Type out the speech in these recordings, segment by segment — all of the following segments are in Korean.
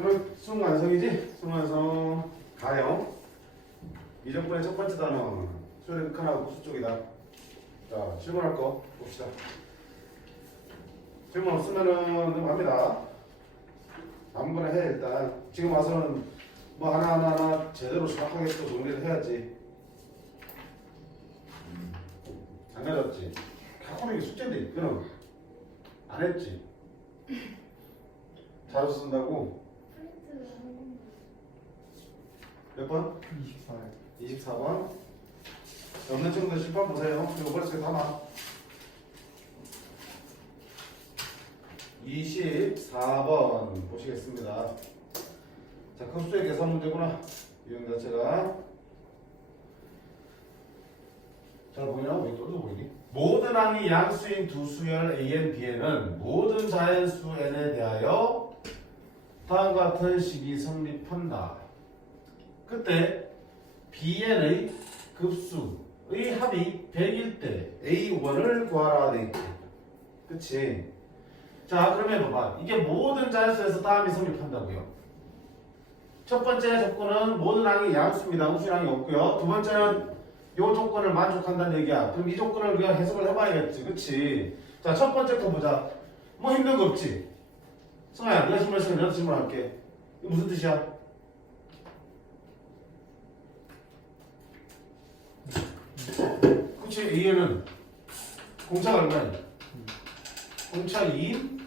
그럼 순완성이지? 순완성 가요. 미적분의 첫 번째 단어 수열의 극한하고 구수 쪽이다. 자, 질문할 거 봅시다. 질문 없으면은 넘어갑니다. 아무거나 해. 일단 지금 와서는 뭐 하나하나 제대로 정확하게 또 정리를 해야지. 안 가졌지? 갖고는 게 숙제인데 이거는 안 했지. 자주 쓴다고. 몇 번? 24번. 없는 친구들 10번 보세요. 이거 머릿속에 담아. 24번 보시겠습니다. 자, 급수의 계산 문제구나. 유형 자체가. 잘 보이나? 왜 떨어져 보이니? 모든 항이 양수인 두 수열 An, Bn은 모든 자연수 N에 대하여 다음과 같은 식이 성립한다. 그때 Bn의 급수의 합이 100일 때 A1을 구하라 돼 있지. 그치? 자, 그러면 봐봐. 이게 모든 자연수에서 다음이 성립한다고요. 첫 번째 조건은 모든 항이 양수입니다. 우수인 항이 없고요. 두 번째는 이 조건을 만족한다는 얘기야. 그럼 이 조건을 우리가 해석을 해봐야겠지. 그치? 자, 첫 번째 거 보자. 뭐 힘든 거 없지? 승아야, 네가 질문했으면 내가 질문할게. 이거 무슨 뜻이야? 그치? A에는 공차가 얼마야? 공차 2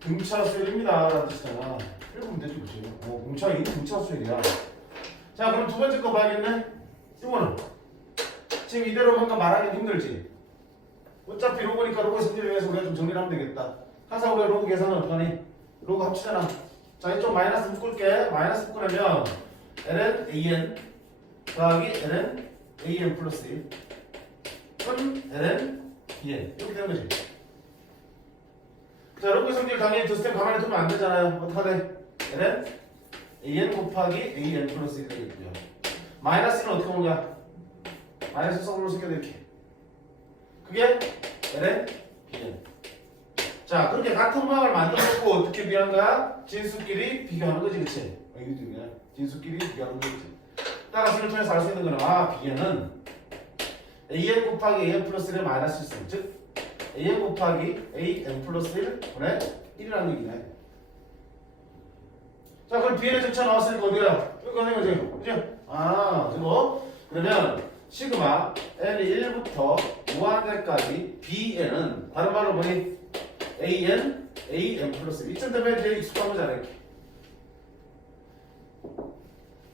등차 수열입니다 라는 뜻이잖아. 읽으면 되지. 그치? 공차 2 등차 수열이야. 자, 그럼 두 번째 거 봐야겠네? 이거는 지금 이대로 뭔가 말하기 힘들지? 어차피 로그니까 로그의 성질을 위해서 우리가 좀 정리를 하면 되겠다. 항상 우리가 로그 계산은 어떠니? 로그 합치잖아. 자, 이쪽 마이너스 묶을게. 마이너스 묶으려면 ln an 더하기 ln an 플러스 1 그럼 ln bn 이렇게 되는 거지. 자, 로그의 성질 당연히 두 스텝 가만히 두면 안 되잖아요. 어떻게 돼? ln an 곱하기 an 플러스 1이 되겠고요. 마이너스는 어떻게 오는 거야? 마이너스 성으로 생겨도 이렇게. 그게 ln bn. 자, 그렇게 같은 모양을 만들어놓고 어떻게 비교하는 거야? 진수끼리 비교하는 거지, 그치? 이게 중요해. 진수끼리 비교하는 거지. 따라서 이를 통해서 알 수 있는 거는 bn은 an 곱하기 an 플러스 1의 마이너스 1승, 즉 an 곱하기 an 플러스 1분의 1이라는 얘기네. 자, 그럼 bn의 절차 나왔으니까 어디야? 여기 가는 거지, 그치? 그리고 그러면 시그마 n이 1부터 무한대까지 bn은 다른 말로 뭐니? an 플러스 1. 이쯤 되면 제일 익숙한 거잖아. 이렇게.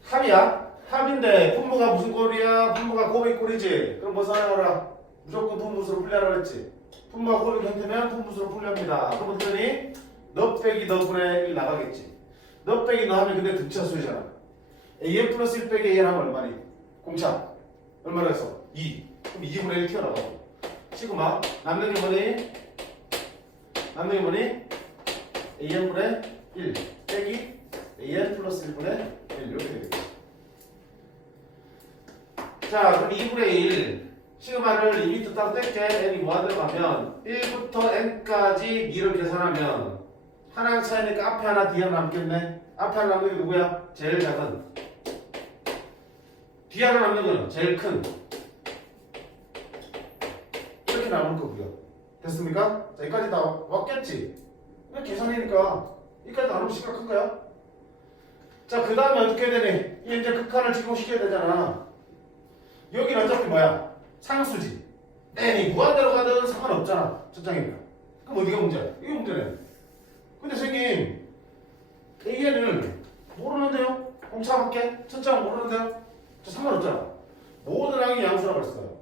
합이야. 합인데 분모가 무슨 꼴이야? 분모가 곱의 꼴이지. 그럼 뭐 사용하라? 무조건 분무수로 풀려라 그랬지. 분모가 곱의 형태면 분무수로 풀려합니다. 그럼 어떠니? 너 빼기 너분의 1 나가겠지. 너 빼기 너 하면 근데 등차 수이잖아. an 플러스 1 빼기 an 하면 얼마니? 공차. 얼마나 해서? 2. 그럼 2분의 1 튀어나가고. 시그마 남는 게 뭐니? 남는 게 뭐니? an분의 1 빼기 an 플러스 1분의 1 이렇게 되겠지. 자, 그럼 2분의 1 시그마를 리미트 따로 뗄게. n이 무한대로 가면 1부터 n까지 미를 계산하면 하나가 차이니까 앞에 하나 뒤에 하나 남겠네. 앞에 하나 남는 게 누구야? 제일 작은. 뒤에 하나 남는 건 제일 큰. 이렇게 나오는 거고요. 됐습니까? 자, 여기까지 다 왔겠지? 그냥 계산이니까 여기까지 나오면 심각한 거야. 자, 그 다음에 어떻게 해야 되니? 이제 극한을 적용시켜야 되잖아. 여기는 어차피 뭐야? 상수지. n이 무한대로 가든 상관없잖아. 첫장이니까. 그럼 어디가 문제야? 이게 문제네. 근데 선생님 an을 모르는데요? 공차밖에? 첫장 모르는데요? 저 상관없잖아. 모든 항이 양수라고 했어요.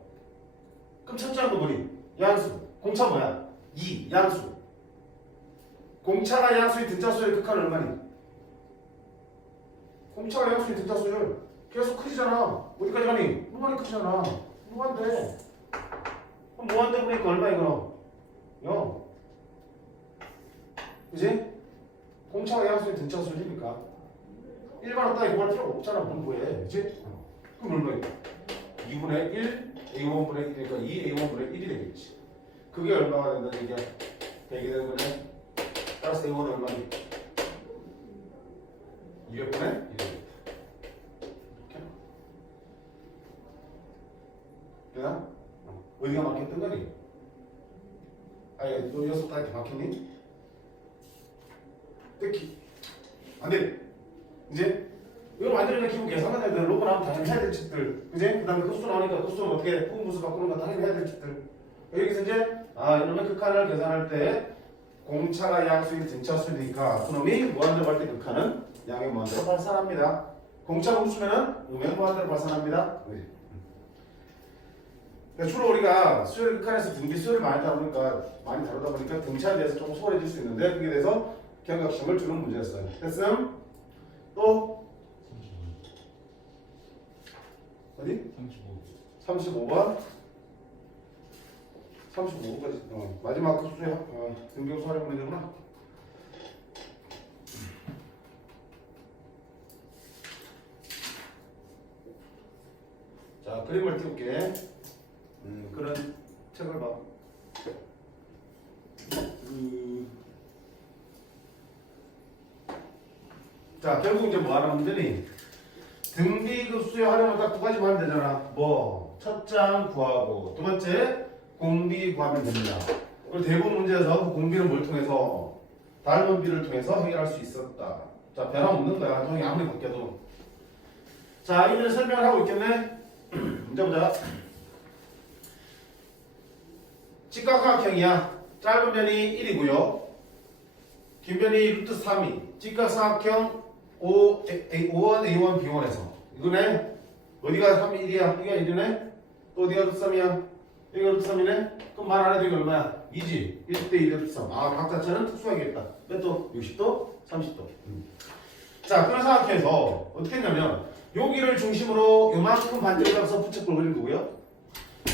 그럼 첫장도 뭐니? 양수. 공차 뭐야? 2. 양수. 공차가 양수의 등차수의 극한은 얼마니? 공차가 양수의 등차수율 계속 크지잖아. 어디까지 가니? 무한히 크잖아. 무한대. 그럼 무한대 보니까 얼마 이거? 0. 그지? 공차가 양수의 등차수율이니까 일반으로 따위 구할 필요가 없잖아. 공부에. 그지? 그럼 얼마야? 2분의 1 A1분의 1이니까 2 A1분의 1이 되겠지. 그게 얼마가 된다는 얘기야? 100이 되는 거네. 따라서 A1은 얼마니? 막히니? 뜯기. 안 돼. 이제 이거 만들어내 기본 계산만 해야 돼. 로그 나오면 당연히 해야 될 짓들. 그지? 그 다음에 급수 나오니까 급수는 어떻게 부분수 바꾸는 거 당연히 해야 될 짓들. 여기서 이제 이놈의 극한을 계산할 때 공차가 양수인 등차수니까 그놈이 무한대로 갈 때 극한은 양의 무한대로 발산합니다. 공차가 음수면은 음의 무한대로 발산합니다. 그러니까 주로 우리가 수열 극한에서 등비 수열을 많이 다루다 보니까 등차에 대해서 조금 소홀해질 수 있는데 그게 대해서 경각심을 주는 문제였어요. 됐음? 또 35. 어디? 35. 35번 35번까지 마지막 급수야. 등경수 활용 문제구나. 자, 그림을 띄울게. 그런 책을 봐. 자, 결국 이제 뭐 하는 문제니? 등비급수의 활용을 딱 두 가지만 하면 되잖아. 뭐, 첫 장 구하고, 두 번째, 공비 구하면 됩니다. 그리고 대부분 문제에서 그 공비는 뭘 통해서? 닮은 비를 통해서 해결할 수 있었다. 자, 변함 없는 거야. 종이 아무리 바뀌어도. 자, 이제 설명을 하고 있겠네? 문제 보자. 직각삼각형이야. 짧은 변이 1이고요. 긴 변이 루트 3이. 직각삼각형 5원, A1, B1에서. 이거네? 어디가 3이 1이야? 이게 1이네? 또 어디가 루트 3이야? 여기가 루트 3이네? 그럼 말 안 해도 이게 얼마야? 2지? 1대 2대 루트 3. 각 자체는 특수하겠다. 몇 도? 60도? 30도. 자, 그런 삼각형에서 어떻게 했냐면 여기를 중심으로 요만큼 반지를 잡아서 부채꼴을 그린 거고요.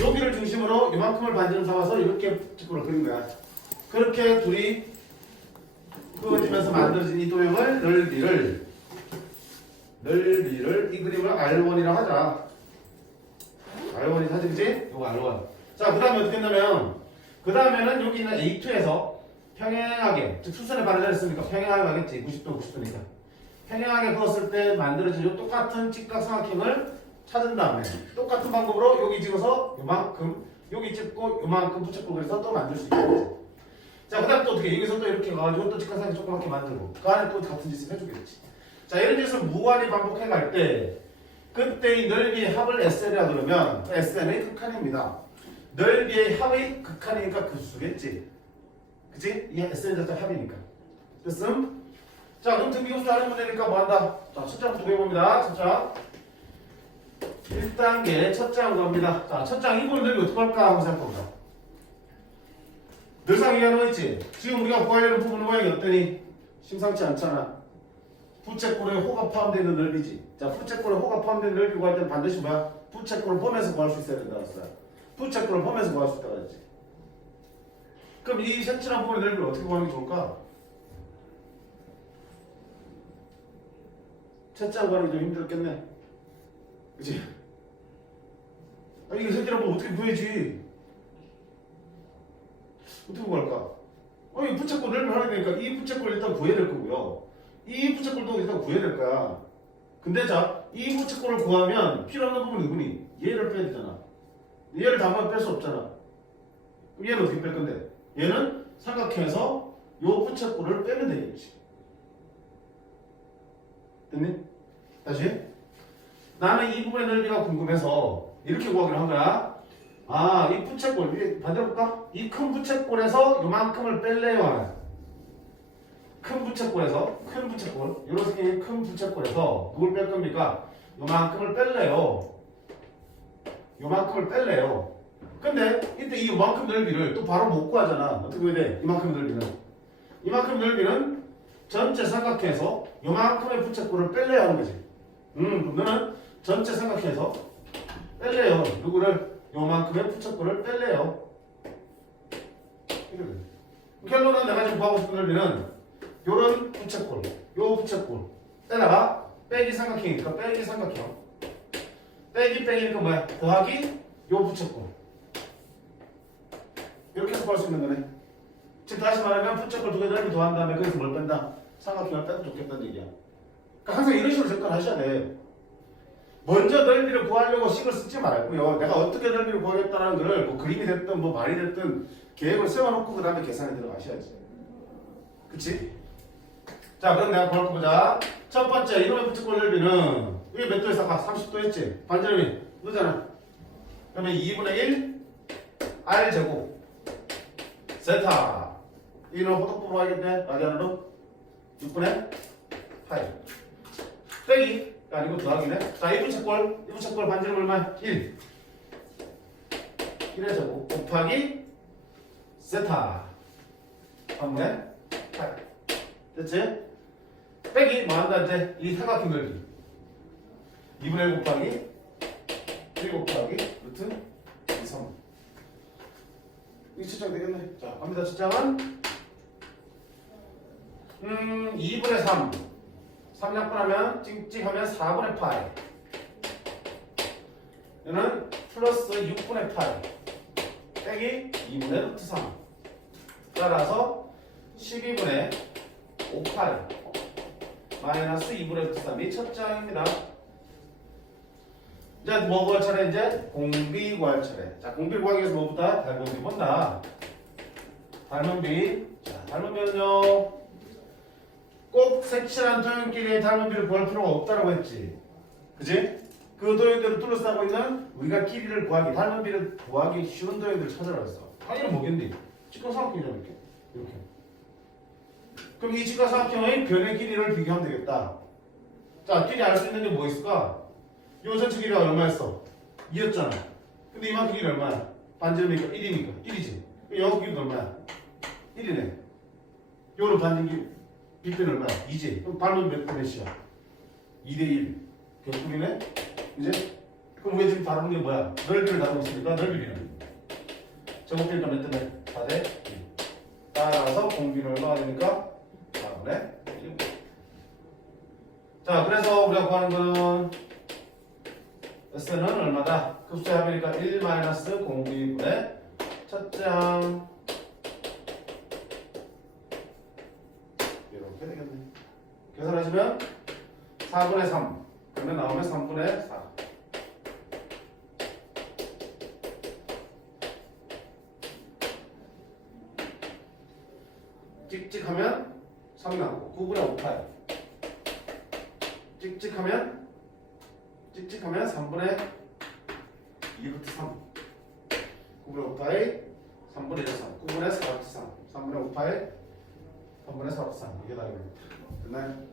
여기를 중심으로 요만큼을 반지를 잡아서 이렇게 부채꼴을 그린 거야. 그렇게 둘이 그어지면서 만들어진 이 도형을 넓이를 이 그림을 R1이라 하자. R1이 하지, 그지? 이거 R1. 자, 그 다음에 어떻게 했냐면 그 다음에는 여기 있는 A2에서 평행하게, 즉 수선에 반을 했으니까 평행하게 가겠지. 90도, 90도니까. 평행하게 그었을 때 만들어진 이 똑같은 직각삼각형을 찾은 다음에 똑같은 방법으로 여기 찍어서 요만큼, 여기 찍고 요만큼 붙였고 그래서 또 만들 수 있겠지. 자, 그 다음 또 어떻게 여기서 또 이렇게 가가지고 또 직각삼각형 조그맣게 만들고 그 안에 또 같은 짓을 해주겠지. 자, 이런 짓을 무한히 반복해 갈 때 그때 이 넓이의 합을 SN이라 그러면 SN의 극한입니다. 넓이의 합의 극한이니까 급수겠지. 그치? 이 SN 자체 합이니까. 됐음? 자, 그럼 등비급수 하는 문제니까 뭐 한다? 자, 첫 장부터 배워봅니다. 첫 장. 1단계 첫 장으로 갑니다. 자, 첫 장 이걸 넓이 어떻게 할까 하고 생각해보자. 늘상 얘기하는 거 있지? 지금 우리가 구하려는 부분 모양이 어떠니? 심상치 않잖아. 부채꼴에 호가 포함되어 있는 넓이지. 자, 부채꼴에 호가 포함된 넓이 구할 때는 반드시 뭐야? 부채꼴을 보면서 구할 수 있어야 된다고 했어요. 부채꼴을 보면서 구할 수 있다고 했지. 그럼 이 색칠한 부분의 넓이를 어떻게 구하는 게 좋을까? 첫째 구하는 게 좀 힘들었겠네. 그치? 아니, 이거 색칠한 부분 어떻게 구해야지? 어떻게 구할까? 아니, 부채꼴 넓이를 하게 되니까 이 부채꼴을 일단 구해야 될 거고요. 이 부채꼴도 일단 구해야 될 거야. 근데 자, 이 부채꼴을 구하면 필요없는 부분이 누구니? 얘를 빼야 되잖아. 얘를 다만 뺄 수 없잖아. 그럼 얘는 어떻게 뺄 건데? 얘는 삼각형에서 요 부채꼴을 빼면 되겠지. 됐니? 다시. 나는 이 부분의 넓이가 궁금해서 이렇게 구하기로 한 거야. 아, 이 부채꼴, 반대로 볼까? 이 큰 부채꼴에서 요만큼을 뺄래요. 큰 부채꼴에서 큰 부채꼴 이렇게 큰 부채꼴에서 누굴 뺄 겁니까? 요만큼을 뺄래요. 요만큼을 뺄래요. 근데 이때 이 요만큼 넓이를 또 바로 못 구하잖아. 어떻게 해야 돼? 이만큼 넓이는 이만큼 넓이는 전체 삼각형에서 요만큼의 부채꼴을 뺄래야 하는 거지. 그럼 너는 전체 삼각형에서 뺄래요. 누구를? 요만큼의 부채꼴을 뺄래요. 결론은 내가 지금 구하고 싶은 넓이는 요런 부채꼴, 요 부채꼴 에다가 빼기 삼각형이니까 빼기 삼각형 빼기니까 뭐야? 더하기 요 부채꼴 이렇게 해서 구할 수 있는 거네. 즉 다시 말하면 부채꼴 두 개 넓이 더한 다음에 거기서 뭘 뺀다? 삼각형을 빼도 좋겠다는 얘기야. 그러니까 항상 이런 식으로 접근하셔야 돼. 먼저 넓이를 구하려고 식을 쓰지 말고요. 내가 어떻게 넓이를 구하겠다는 거를 뭐 그림이 됐든 뭐 말이 됐든 계획을 세워놓고 그 다음에 계산에 들어가셔야지. 그치? 자, 그럼 내가 그걸 보자. 첫 번째, 이놈의 부채꼴 넓이는 이게 몇 도에서 아까 30도 했지? 반지름이 너잖아. 그러면 2분의 1 R 제곱 세타. 이놈 호독부로 하겠네. 라디안으로 6분의 8 빼기 아니고 더하기네. 자, 이 부채꼴 반지름 얼마? 1 1의 제곱 곱하기 세타 3분의 8 됐지? 빼기 뭐 한다 이제 이 삼각형 넓이 2분의 1 곱하기 1 곱하기 루트 2, 3 이거 측정 되겠네. 자 갑니다. 측정은 2분의 3 3약분하면 찍찍하면 4분의 8 얘는 플러스 6분의 8 빼기 2분의 루트 3 따라서 12분의 58 마이너스 2분의 루트 3이 첫 장입니다. 이제 뭐 구할 차례? 이제 공비 구할 차례. 자, 공비를 구하기 위해서 뭐부터? 닮은비 본다. 닮은비. 자, 닮은비는요 꼭 색칠한 도형끼리의 닮은비를 구할 필요가 없다고 했지. 그지? 그 도형들을 둘러싸고 있는 우리가 길이를 구하기, 닮은비를 구하기 쉬운 도형들을 찾으라고 했어. 당연히 뭐겠니? 직각삼각형이잖아. 이렇게. 그럼 이 직각삼각형의 변의 길이를 비교하면 되겠다. 자, 길이 알 수 있는 게 뭐 있을까? 요 전체 길이가 얼마였어? 2였잖아. 근데 이만큼 길이 얼마야? 반지름이니까 1이니까 1이지. 여기 길이도 얼마야? 1이네. 요는 반지름 빗변 얼마야? 2지. 그럼 반은 몇 대 몇이야? 2대 1. 격분이네? 이제? 그럼 우리가 지금 다루는 게 뭐야? 넓이를 다루고 있으니까 넓이는 제곱비니까 몇 대 몇? 4대 1. 따라서 공비는 얼마가 되니까 4분의 1. 자, 그래서 우리가 구하는 거는 S는 얼마다? 급수합이니까 1 마이너스 공비분의 첫째 항 이렇게 되겠네. 계산하시면 4분의 3 그러면 나오면 3분의 4 찍찍하면 3 나오고 9분의 5, 8 찍찍하면 3분의 2루트 3 9분의 5파이 3분의 1, 3 9분의 4루트 3 3분의 5파이 3분의 4루트 3 이게 답입니다. 됐나요?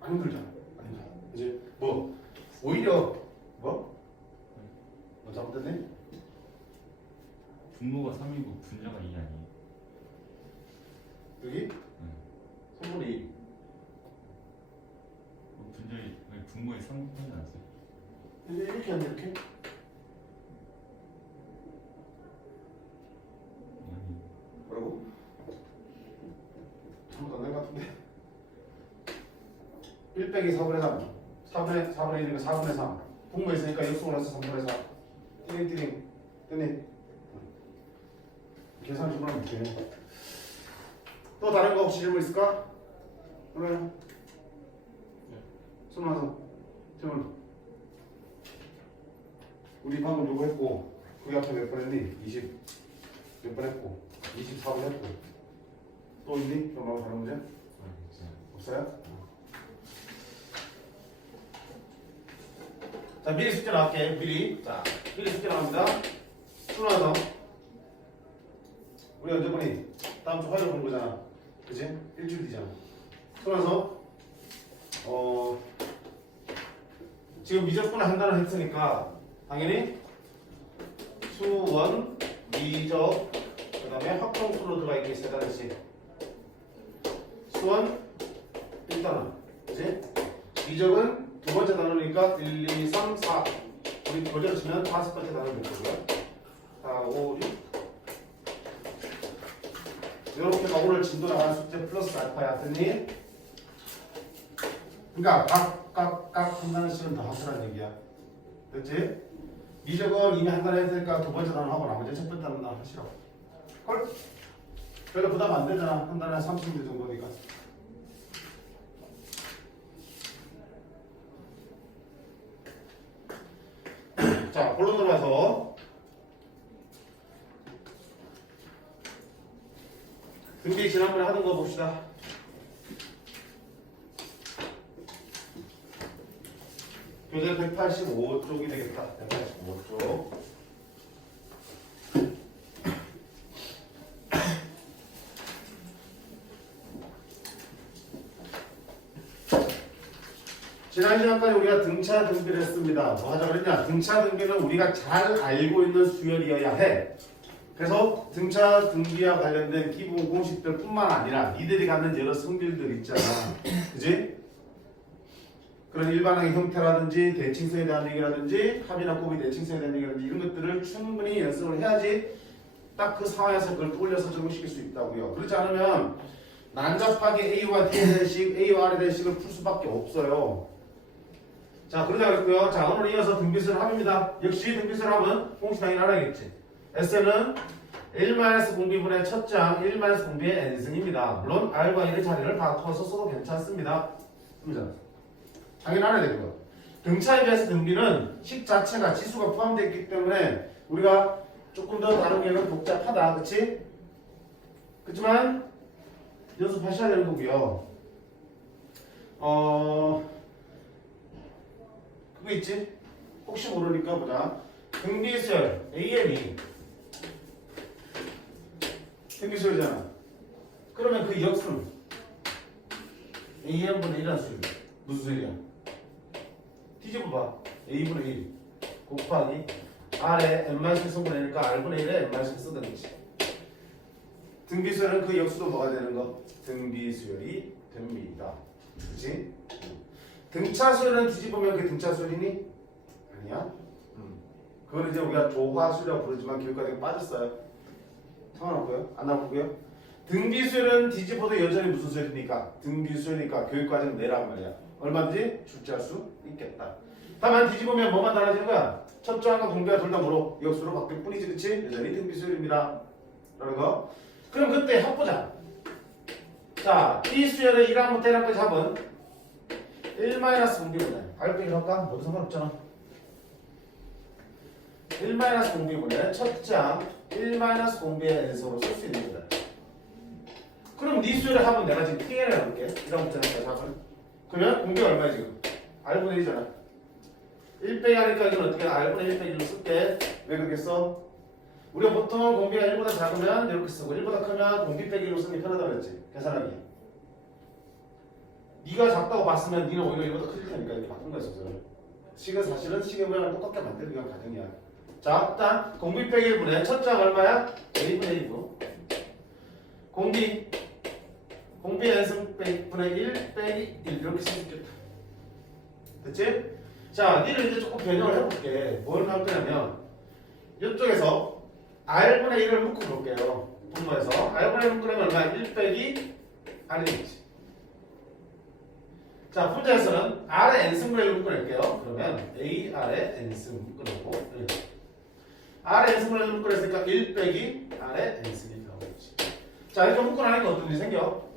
안 힘들잖아. 안 힘들어. 이제 뭐 오히려 뭐 잘못됐네? 분모가 3이고 분자가 2 아니에요? 여기? 3분의 2 분자에 왜 분모에 3 곱하지 않았어요? 이렇게 하면 이렇게? 아니 뭐라고? 잘못 안 된 것 같은데 1 빼기 4분의 3 4분의 1이니까 4분의 3 분모에 있으니까 역수로 해서 3분의 4 띠링띠링 됐니? 계산 좀 하면 돼. 또 다른 거 혹시 질문 있을까? 그래요? 손 와서 질문. 우리 방금 요거 했고 거기 앞에 몇 번 했니? 20 몇 번 했고 24번 했고 또 있니? 또 나와 다른 문제? 없어요? 자, 미리 숙제 나갈게. 미리. 자, 미리 숙제 나갑니다. 수능와서 우리 언제 보니? 다음 주 화요일 보는 거잖아. 그치? 일주일 뒤잖아. 수능와서 지금 미적분을 한다는 했으니까 당연히 수원, 미적, 그 다음에 합동수로 들어가 있게 세 단씩. 수원, 1단원. 그치? 미적은 두 번째 단원이니까 1, 2, 3, 4 우리 교재로 치면 다섯 번째 단원 될 거고요. 4, 5, 6 이렇게 오늘 진도 나간 숙제 플러스 알파야. 됐니? 그러니까 각 한 단원씩은 더 하시라는 얘기야. 됐지? 미적은 이미 한 단원 했으니까 두 번째 단원 하고 나머지 첫 번째 단원 하시라고. 헐? 별로 부담 안 되잖아. 한 단원에 30개 정도니까. 자, 본론 들어와서 등비 지난번에 하던 거 봅시다. 교재 185쪽이 되겠다. 185쪽. 지난 시간까지 우리가 등차 등비를 했습니다. 뭐 하자 그랬냐? 등차 등비는 우리가 잘 알고 있는 수열이어야 해. 그래서 등차 등비와 관련된 기본 공식들 뿐만 아니라 니들이 갖는 여러 성질들 있잖아. 그지? 그런 일반항의 형태라든지 대칭성에 대한 얘기라든지 합이나 곱이 대칭성에 대한 얘기라든지 이런 것들을 충분히 연습을 해야지 딱 그 상황에서 그걸 떠올려서 적용시킬 수 있다고요. 그렇지 않으면 난잡하게 A와 D에 대한 식, A와 R에 대한 식을 풀 수밖에 없어요. 자, 그러자 그랬고요. 자, 오늘 이어서 등비수열 합입니다. 역시 등비수열 합은 공식 당연히 알아야겠지. S는 1-공비분의 첫장 1-공비의 n승입니다. 물론 R과 1의 자리를 바꿔서 써도 괜찮습니다. 당연히 알아야 되고요. 등차에 비해서 등비는 식 자체가 지수가 포함되어 있기 때문에 우리가 조금 더 다루기에는 복잡하다. 그치? 그렇지만 연습하셔야 되는 거고요. 그거 있지? 혹시 모르니까 보자. 등비수열 AN이 등비수열이잖아. 그러면 그 역수는 AN분의 1한 수열. 무슨 수열이야? 뒤집어봐. A분의 1 곱하기 R에 N-식 성분이니까 R분의 1에 N-식 쓰던 거지. 등비수열은 그 역수도 뭐가 되는 거? 등비수열이 됩니다. 그치? 등차수열은 뒤집으면 그게 등차수열이니? 아니야. 그걸 이제 우리가 조화수열이라고 부르지만 교육과정에 빠졌어요. 상관없고요. 안 나쁘고요. 등비수열은 뒤집어도 여전히 무슨 수열입니까? 등비수열이니까 교육과정 내란 말이야. 얼마든지 출제할 수 있겠다. 다만 뒤집으면 뭐만 달라지는 거야? 첫장과 공비가 둘 다 뭐로? 역수로 바뀔 뿐이지, 그치? 여전히 등비수열입니다. 라는 거. 그럼 그때 합보자. 자, 이 수열의 1항부터 1항까지 합은 1-공비분의 알빼기 할까? 뭐도 상관없잖아. 1-공비분의 첫장 1-공비의 n승으로 쓸 수 있는 거다. 그럼 네 수열의 합은 내가 지금 Tn을 해볼게. 1항부터 1항까지 합은. 그러면 공비가 얼마야 지금? R분의 1이잖아. 1 빼기 하니까 이건 어떻게 R분의 1 빼기 1로 쓸게. 왜 그렇게 써? 우리가 보통 공비가 1보다 작으면 이렇게 쓰고 1보다 크면 공비 빼기 1로 쓰는 게 편하다고 그랬지. 계산하기. 네가 작다고 봤으면 네는 오히려 1보다 클 테니까 이렇게 바꾼 거야. 식은 사실은 식의 모양을 똑같게 만들기 위한 과정이야. 자, 일단 공비 빼기 1분의 첫장 얼마야? A분의 1이고 공비 n승 분의 1 빼기 1 이렇게 쓸 수 있겠다. 됐지? 자, 니를 이제 조금 변형을 해볼게. 뭘 할 거냐면 이쪽에서 R분의 1을 묶어볼게요. 분모해서 R분의 1 묶으려면 얼마야? 1 빼기 R이겠지. 자, 분자에서는 R의 n승분의 1을 묶어낼게요. 그러면 A, R의 n승 묶어놓고 R의 n승분의 1을 묶어냈으니까 1 빼기 R의 n승이 나오겠지. 자, 이렇게 묶어나니까 어떤 일이 생겨?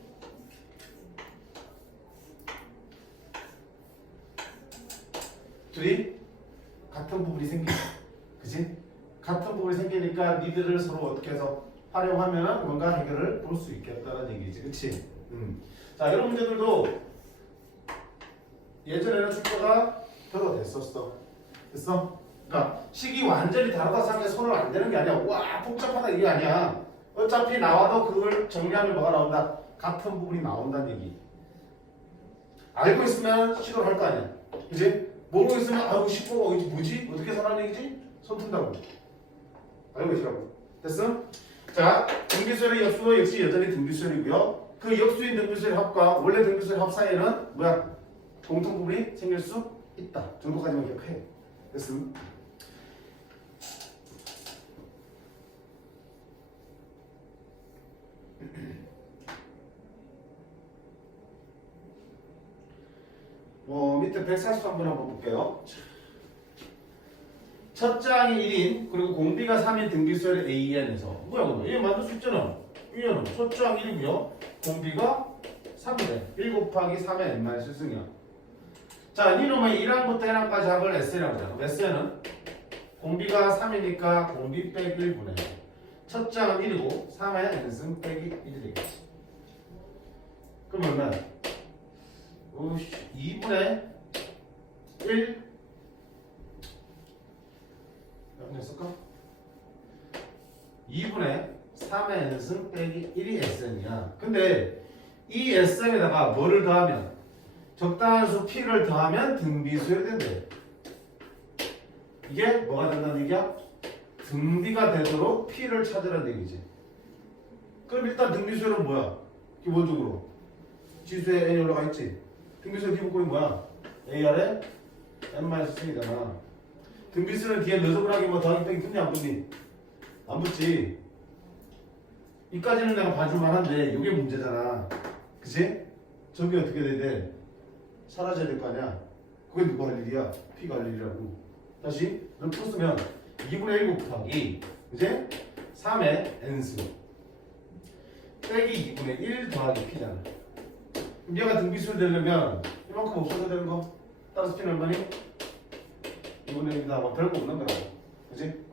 둘이 같은 부분이 생기죠. 그치? 같은 부분이 생기니까 니들을 서로 어떻게 해서 활용하면 뭔가 해결을 볼 수 있겠다는 얘기지. 그치? 자, 이런 문제들도 예전에는 출제가 별로 됐었어. 됐어? 그러니까 식이 완전히 다르다 생각해 손을 안 대는 게 아니야. 와, 복잡하다 이게 아니야. 어차피 나와도 그걸 정리하면 뭐가 나온다? 같은 부분이 나온다는 얘기. 알고 있으면 시도를 할 거 아니야. 그치? 모르고 있으면 아유 10호가 이게 뭐지? 어떻게 해서라는 얘기지? 손 튼다고. 알고 계시라고. 됐어? 자, 등비수열의 역수 역시 여전히 등비수열이고요. 그 역수인 등비수열의 합과 원래 등비수열의 합 사이에는 뭐야? 공통 부분이 생길 수 있다. 정도까지만 기억해. 됐어? 밑에 143번 한번 볼게요. 첫 장이 1인 그리고 공비가 3인 등비수열의 AN에서 뭐야 그거? 얘 만들 수 있잖아. 얘는 첫 장 1이고요. 공비가 3이래. 1 곱하기 3의 n만 실승이야. 자, 니놈의 1항부터 1항까지 합을 S라고 하잖아. S는 공비가 3이니까 공비 빼기 1분의 첫 장은 1이고 3의 n승 빼기 1이 되겠지. 그럼 얼마야? 2분의 1 그냥 쓸까? 2분의 3의 n승 빼기 1이 SN이야. 근데 이 SN에다가 뭐를 더하면 적당한 수 P를 더하면 등비수열이 된대. 이게 뭐가 된다는 얘기야? 등비가 되도록 P를 찾으라는 얘기지. 그럼 일단 등비수열은 뭐야? 기본적으로 지수에 n이 올라가 있지. 등비수열 기본꼴이 뭐야? AR에 n-3이잖아. 등비수열은 뒤에 너저분하게 뭐 더하기 빼기 붙니 안 붙니? 안 붙지. 이까지는 내가 봐줄만 한데 이게 문제잖아. 그치? 저기 어떻게 돼야 돼? 사라져야 될 거 아니야? 그게 누가 할 일이야? P가 할 일이라고. 다시 넌 풀었으면 2분의 1 곱하기 이제 3의 n승 빼기 2분의 1 더하기 P잖아. 그럼 얘가 등비수를 되려면 이만큼 없어져야 되는 거. 따라서 P는 얼마니? 2분의 1이다. 뭐 별거 없는 거라고. 그치?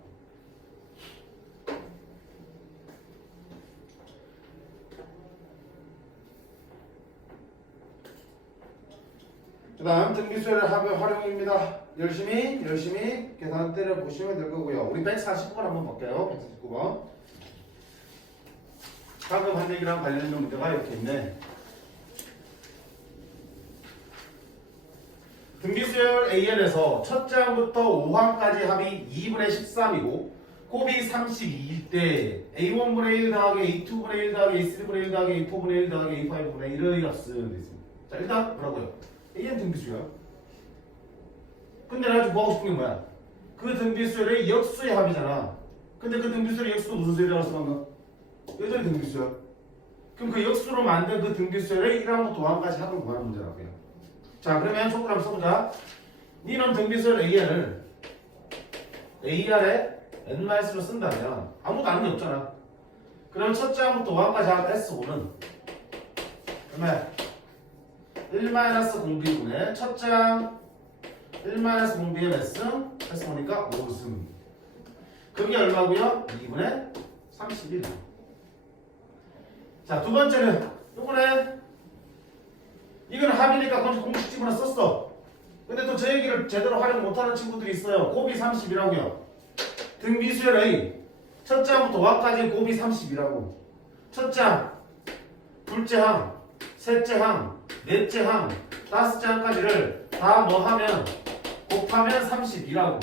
그 다음 등비수열의 활용입니다. 열심히 계산 때려 보시면 될 거고요. 우리 149번 한번 볼게요. 149번. 방금 한 얘기랑 관련 있는 문제가 이렇게 있네. 등비수열 AN에서 첫 장부터 5항까지 합이 2분의 13이고 곱이 32일 때 A1분의 1 더하기 A2분의 1 더하기 A3분의 1 더하기 A4분의 1 더하기 A5분의 1을 합쓰는 데 있습니다. 자, 일단 뭐라고요? AN 등비수열. 근데 내가 지금 뭐 하고 싶은 게 뭐야? 그 등비수열의 역수의 합이잖아. 근데 그 등비수열의 역수가 무슨 수열이라고 써 방금? 여전히 등비수열. 그럼 그 역수로 만든 그 등비수열의 1항부터 5항까지 합을 구하는 문제라고요. 자, 그러면 속으로 한번 써보자. 니는 등비수열 AN을 AR에 n-로 쓴다면 아무도 아는 게 없잖아. 그럼 첫 장부터 5항까지 합 S5는 얼마야? 1-공비분의 첫 장 1-공비의 몇 승? S5니까 5승. 그게 얼마고요? 2분의 31. 자, 두 번째는 요거네. 이건 합이니까 공식 집어넣어 썼어. 근데 또 저 얘기를 제대로 활용 못하는 친구들이 있어요. 곱이 30이라고요. 등비수열 A 첫 장부터 5항까지 곱이 30이라고. 첫 장, 둘째 항, 셋째 항, 넷째 항, 다섯째 항까지를 다 뭐 하면 곱하면 30이라고.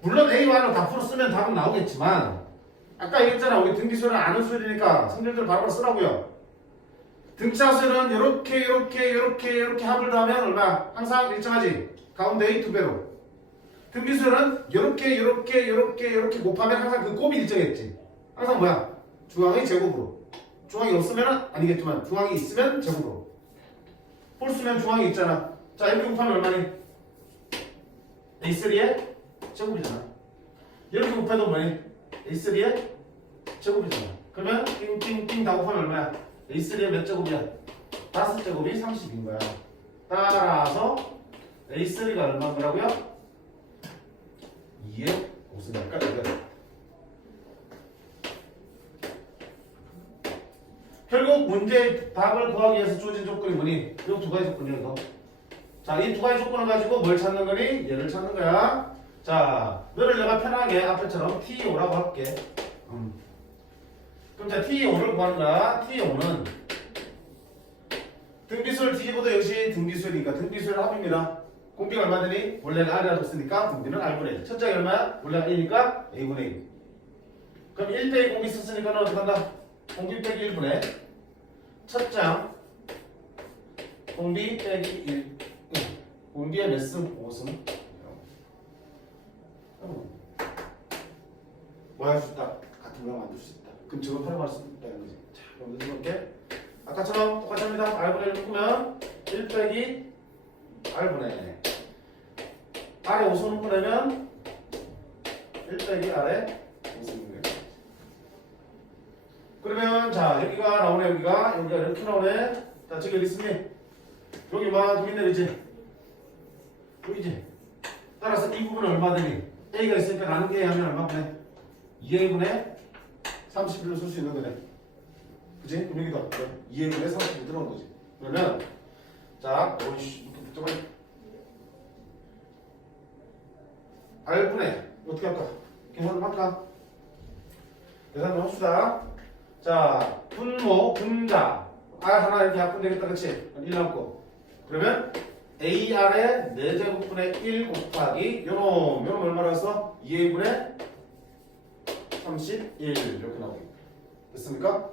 물론 A와를 다 풀어 쓰면 답은 나오겠지만 아까 얘기했잖아. 우리 등비수열은 아는 수열이니까 성질들 바로 쓰라고요. 등차수열은 이렇게 합을 더하면 얼마? 항상 일정하지. 가운데 A 2배로. 등비수열은 이렇게 곱하면 항상 그 곱이 일정했지. 항상 뭐야? 중앙의 제곱으로. 중앙이 없으면 아니겠지만 중앙이 있으면 제곱으로. 홀수면 중앙이 있잖아. 자, 이렇게 곱하면 얼마니? A3의 제곱이잖아. 이렇게 곱해도 뭐니? A3의 제곱이잖아. 그러면 띵띵띵 다 곱하면 얼마야? A3의 몇 제곱이야? 5제곱이 30인 거야. 따라서 A3가 얼마인 거라고요? 2의 5승이니까 이거. 결국 문제의 답을 구하기 위해서 주어진 조건이 뭐니? 이 두 가지 조건이야 이거. 자, 이 두 가지 조건을 가지고 뭘 찾는 거니? 얘를 찾는 거야. 자, 너를 내가 편하게 앞에처럼 T5라고 할게. 그럼 자, T5를 구하는 거야. T5는 등비수열 뒤집어도 역시 등비수열이니까 등비수열 합입니다. 공비가 얼마 되니? 원래가 R이라고 썼으니까 공비는 R분의 1. 첫 장이 얼마야? 원래가 1이니까 A분의 1. 그럼 1 빼기 공비 썼으니까 는 어떻게 한다? 공비 빼기 1분의 첫 장 공비 빼기 1. 공비의 몇 승? 5승. 뭐 할 수 있다? 같은 모양 만들 수 있다. 그럼 저걸 활용할 수 있다는 거지. 자, 그럼 넣어볼게. 아까처럼 똑같이 합니다. R분의 1 묶으면 1 빼기 R분의 R에 5승 묶으려면 1 빼기 R에 5승. 그러면 자, 여기가 나오네. 여기가 이렇게 나오네. 자, 저기 어디 있으니? 여기 막 있네, 그치? 보이지? 따라서 이 부분은 얼마 되니? A가 있으니까 나는 K 하면 얼마 보내? 2a분의 31로 쓸 수 있는 거네. 그치? 그럼 여기다 2a분의 31 들어온 거지. 그러면 자, 오이씨, 이렇게 복잡하게 r분의 어떻게 할까? 계산을 할까? 계산을 합시다. 자, 분모, 분자 r 하나 이렇게 약분 되겠다, 그치? 1 남고 그러면 AR의 4제곱분의 1 곱하기 요놈 얼마로 했어? 2A분의 31 이렇게 나오겠다. 됐습니까?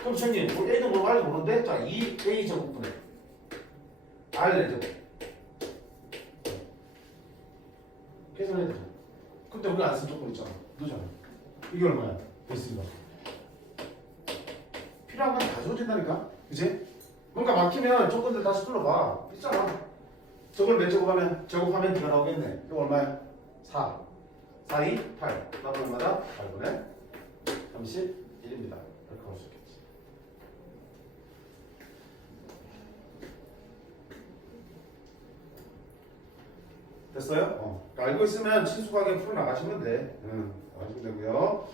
그럼 선생님 뭐 A도 모르고 R도 모르는데 자 2A 제곱분의 R 4제곱 계산해야 되잖아. 근데 우리 안 쓴 조건 있잖아. 너잖아. 이게 얼마야? 됐습니다. 필요한 건 다 줘진다니까. 그치? 뭔가 막히면 조건들 다시 둘러봐. 있잖아. 저걸 몇 제곱하면 네가 나오겠네. 이거 얼마야? 4. 4, 2, 8. 나도 얼마다? 8분의 31입니다. 이렇게 할 수 있겠지. 됐어요? 알고 있으면 친숙하게 풀어나가시면 돼. 나가시면 되고요.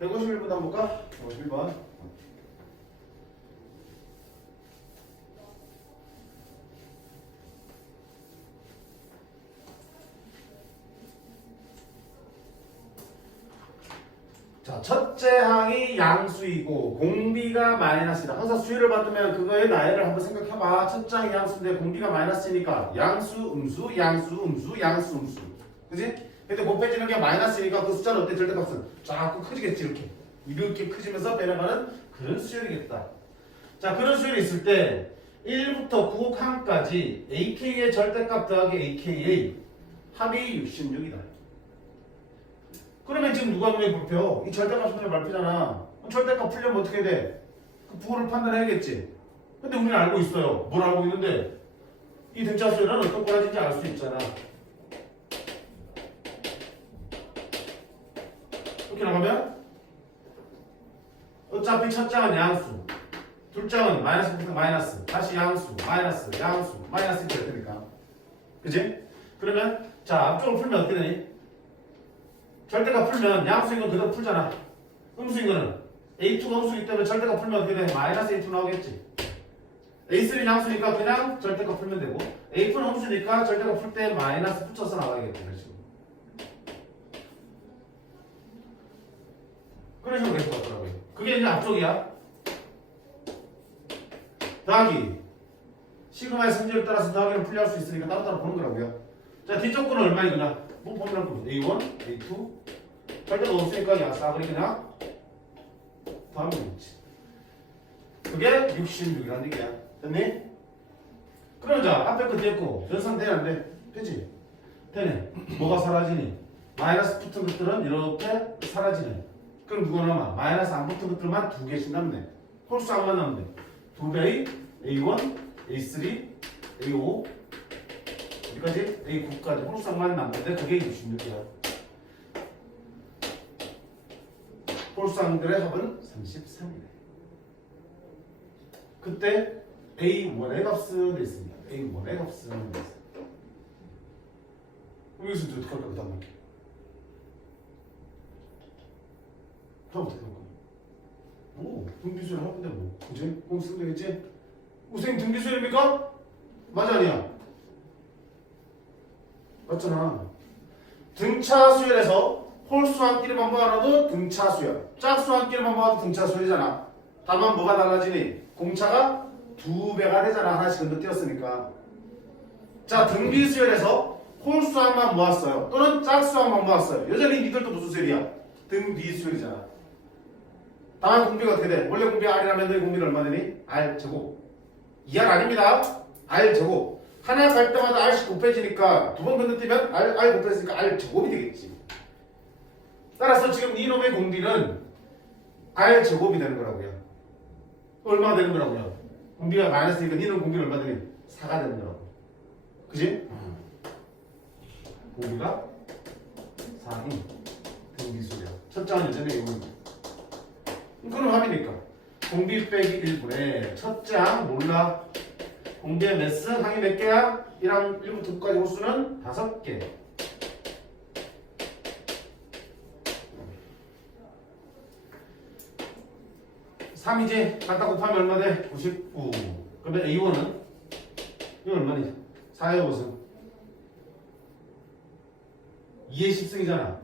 151번 한번 볼까? 151번. 자, 첫째 항이 양수이고 공비가 마이너스이다. 항상 수위를 받으면 그거의 나이를 한번 생각해봐. 첫째 항이 양수인데 공비가 마이너스니까 양수, 음수, 양수, 음수, 양수, 음수. 그지? 근데 곱해지는 게 마이너스니까 그 숫자는 어때? 절대값은 자꾸 커지겠지. 이렇게 커지면서 빼내가는 그런 수열이겠다. 자, 그런 수열이 있을 때 1부터 9칸까지 AK의 절대값 더하기 AKA 합이 66이다. 그러면 지금 누가 문제 불표? 이 절대값 문제 말피잖아. 절대값 풀려면 어떻게 돼? 그 부호를 판단해야겠지. 근데 우리는 알고 있어요. 뭘 알고 있는데? 이 등차 수열은 어떤 꼬라지인지 알 수 있잖아. 이렇게 나가면 어차피 첫 장은 양수, 둘 장은 마이너스부터 마이너스, 다시 양수, 마이너스, 양수, 마이너스 이렇게 될 테니까. 그지? 그러면 자, 앞쪽을 풀면 어떻게 되니? 절대값 풀면 양수인 건 그대로 풀잖아. 음수인 거는 A2가 음수이기 때문에 절대값 풀면 어떻게 돼? 마이너스 A2 나오겠지. A3 양수니까 그냥 절대값 풀면 되고 A4는 음수니까 절대값 풀 때 마이너스 붙여서 나와야겠지. 그런 식으로 될 것 같더라고요. 그게 이제 앞쪽이야. 더하기. 시그마의 성질을 따라서 더하기를 풀이할 수 있으니까 따로따로 보는 거라고요. 자, 뒤쪽 거는 얼마이구나? 뭐 보면 A1, A2. 절대가 없으니까 야, 싸그리 그냥 더하면 되겠지. 그게 66이라는 얘기야. 됐니? 그럼 자, 앞에 거 뒤에 거 연산돼야 안 돼? 되지? 되네. 뭐가 사라지니? 마이너스 붙은 것들은 이렇게 사라지네. 그럼 누가 남아? 마이너스 안 붙은 것들만 2개씩 남네. 홀수 안만 남네. 2배의 A1, A3, A5 여기까지 A9까지 홀수 안만 남는데 그게 66이야. 홀수항들의 합은 33이네. 그때 A1의 값은 있습니다. A1의 값은 있습니다. 여기서 어떻게 할까? 그 다음에 다음 어떻게 할까? 오, 등비수열 하는데 뭐 그지? 공 쓰면 되겠지? 우생 등비수열입니까? 맞아 아니야? 맞잖아. 등차 수열에서 홀수 한 끼리만 봐도 등차 수열, 짝수 한 끼리만 봐도 등차 수열이잖아. 다만 뭐가 달라지니? 공차가 2배가 되잖아. 하나씩 건너뛰었으니까. 자, 등비 수열에서 홀수 한만 모았어요. 또는 짝수 한만 모았어요. 여전히 니들도 무슨 수열이야? 등비 수열이잖아. 다만 공비가 어떻게 돼? 원래 공비가 R이라면 너희 공비는 얼마 되니? R제곱. 2R 아닙니다. R제곱. 하나 갈 때마다 R씩 곱해지니까 두 번 건너뛰면 R 곱해지니까 R제곱이 되겠지. 따라서 지금 이놈의 공비는 R제곱이 되는 거라고요. 얼마가 되는 거라고요? 공비가 마이너스니까 니는 공비는 얼마 되니? 4가 되는 거라고. 그지? 공비가 4인 등비수야. 첫 장은 여전히 이겁니다. 그럼 합이니까 공비 빼기 1분의 첫 장 몰라. 공비의 매스 항이 몇 개야? 1부터 9까지 호수는 5개. 3이지? 갖다 곱하면 얼마 돼? 99. 그러면 A1은? 이거 얼마니? 4의 5승. 2의 10승이잖아.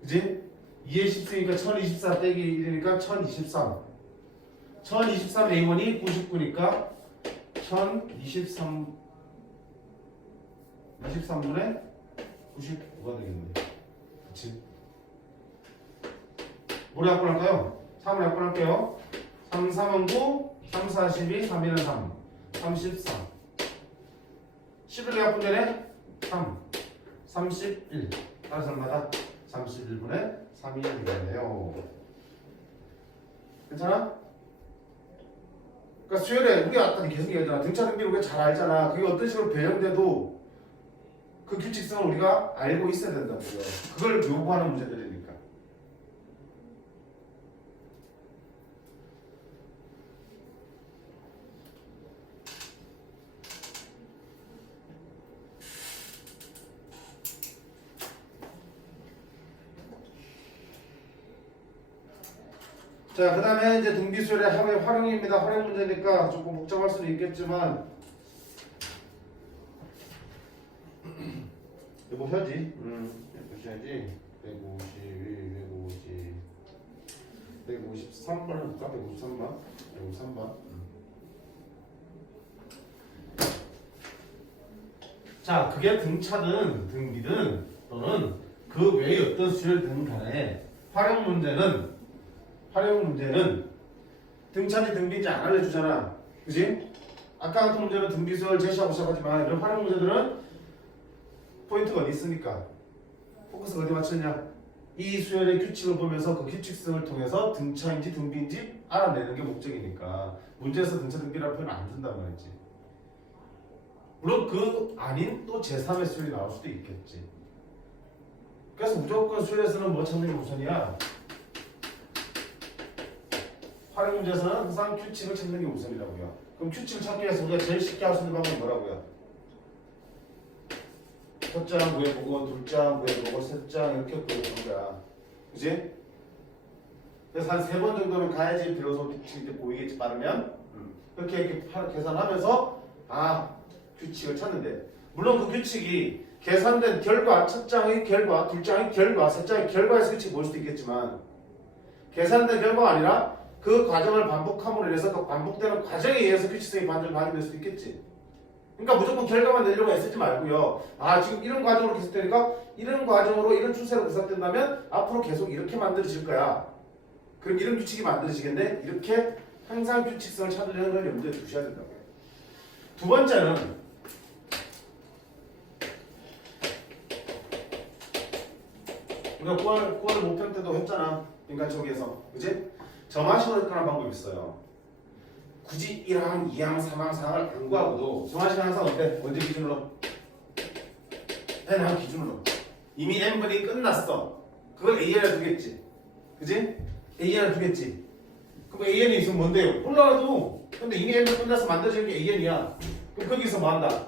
그지? 2의 10승이니까 1024 빼기 1이니까 1023. 1023 A1이 99니까 1023 23분의 99가 되겠네. 그치? 뭐를 약분할까요? 3을 약분할게요. 3, 3은 9, 3, 4, 12, 3, 1은 3, 33. 11을 약분되네? 3, 31. 따라서 얼마다? 31분의 3이 되겠네요. 괜찮아? 그러니까 수열에 우리가 아까 계속 얘기하잖아. 등차 등비를 우리가 잘 알잖아. 그게 어떤 식으로 변형돼도 그 규칙성을 우리가 알고 있어야 된다고요. 그걸 요구하는 문제들이니까. 자, 그 다음에 이제 등비수열의 활용입니다. 활용 문제니까 조금 복잡할 수도 있겠지만 이거 해야지. 보셔야지. 153번을 볼까? 153번. 153번. 자, 그게 등차든 등비든 또는 그 외의 어떤 수열든 간에 활용 문제는 등차인지 등비인지 안 알려주잖아. 그지? 아까 같은 문제는 등비수열 제시하고 시작하지만 이런 활용 문제들은 포인트가 어디 있습니까? 포커스가 어디 맞췄냐? 이 수열의 규칙을 보면서 그 규칙성을 통해서 등차인지 등비인지 알아내는 게 목적이니까 문제에서 등차 등비라는 표현 안 쓴단 말이지. 물론 그 아닌 또 제3의 수열이 나올 수도 있겠지. 그래서 무조건 수열에서는 뭐 찾는 게 우선이야? 활용 문제에서는 항상 규칙을 찾는 게 우선이라고요. 그럼 규칙을 찾기 위해서 우리가 제일 쉽게 할 수 있는 방법이 뭐라고요? 첫 장 구해보고, 둘 장 구해보고, 셋 장 이렇게 구해보는 거야. 그지? 그래서 한 3번 정도는 가야지 비로소 규칙이 보이겠지, 빠르면. 이렇게 계산하면서 규칙을 찾는데, 물론 그 규칙이 계산된 결과, 첫 장의 결과, 둘 장의 결과, 셋 장의 결과에서 규칙이 보일 수도 있겠지만 계산된 결과가 아니라 그 과정을 반복함으로 인해서 그 반복되는 과정에 의해서 규칙성이 발휘될 수도 있겠지. 그러니까 무조건 결과만 내려고 애쓰지 말고요. 지금 이런 과정으로 계속되니까 이런 과정으로 이런 추세로 구성된다면 앞으로 계속 이렇게 만들어질 거야. 그럼 이런 규칙이 만들어지겠네. 이렇게 항상 규칙성을 찾으려는 걸 염두에 두셔야 된다고요. 두 번째는 우리가 9월 목표 때도 했잖아. 인간초기에서. 그지? 점화식으로 접근하는 방법이 있어요. 굳이 1항, 2항, 3항, 4항을 안 구하고도 점화식은 항상 어때? 언제 기준으로? n항 기준으로. 이미 n분이 끝났어. 그걸 an에 두겠지. 그지? an에 두겠지. 그럼 an이 있으면 뭔데요? 몰라도. 근데 이미 n분 끝나서 만들어지는 게 an이야. 그럼 거기서 뭐 한다?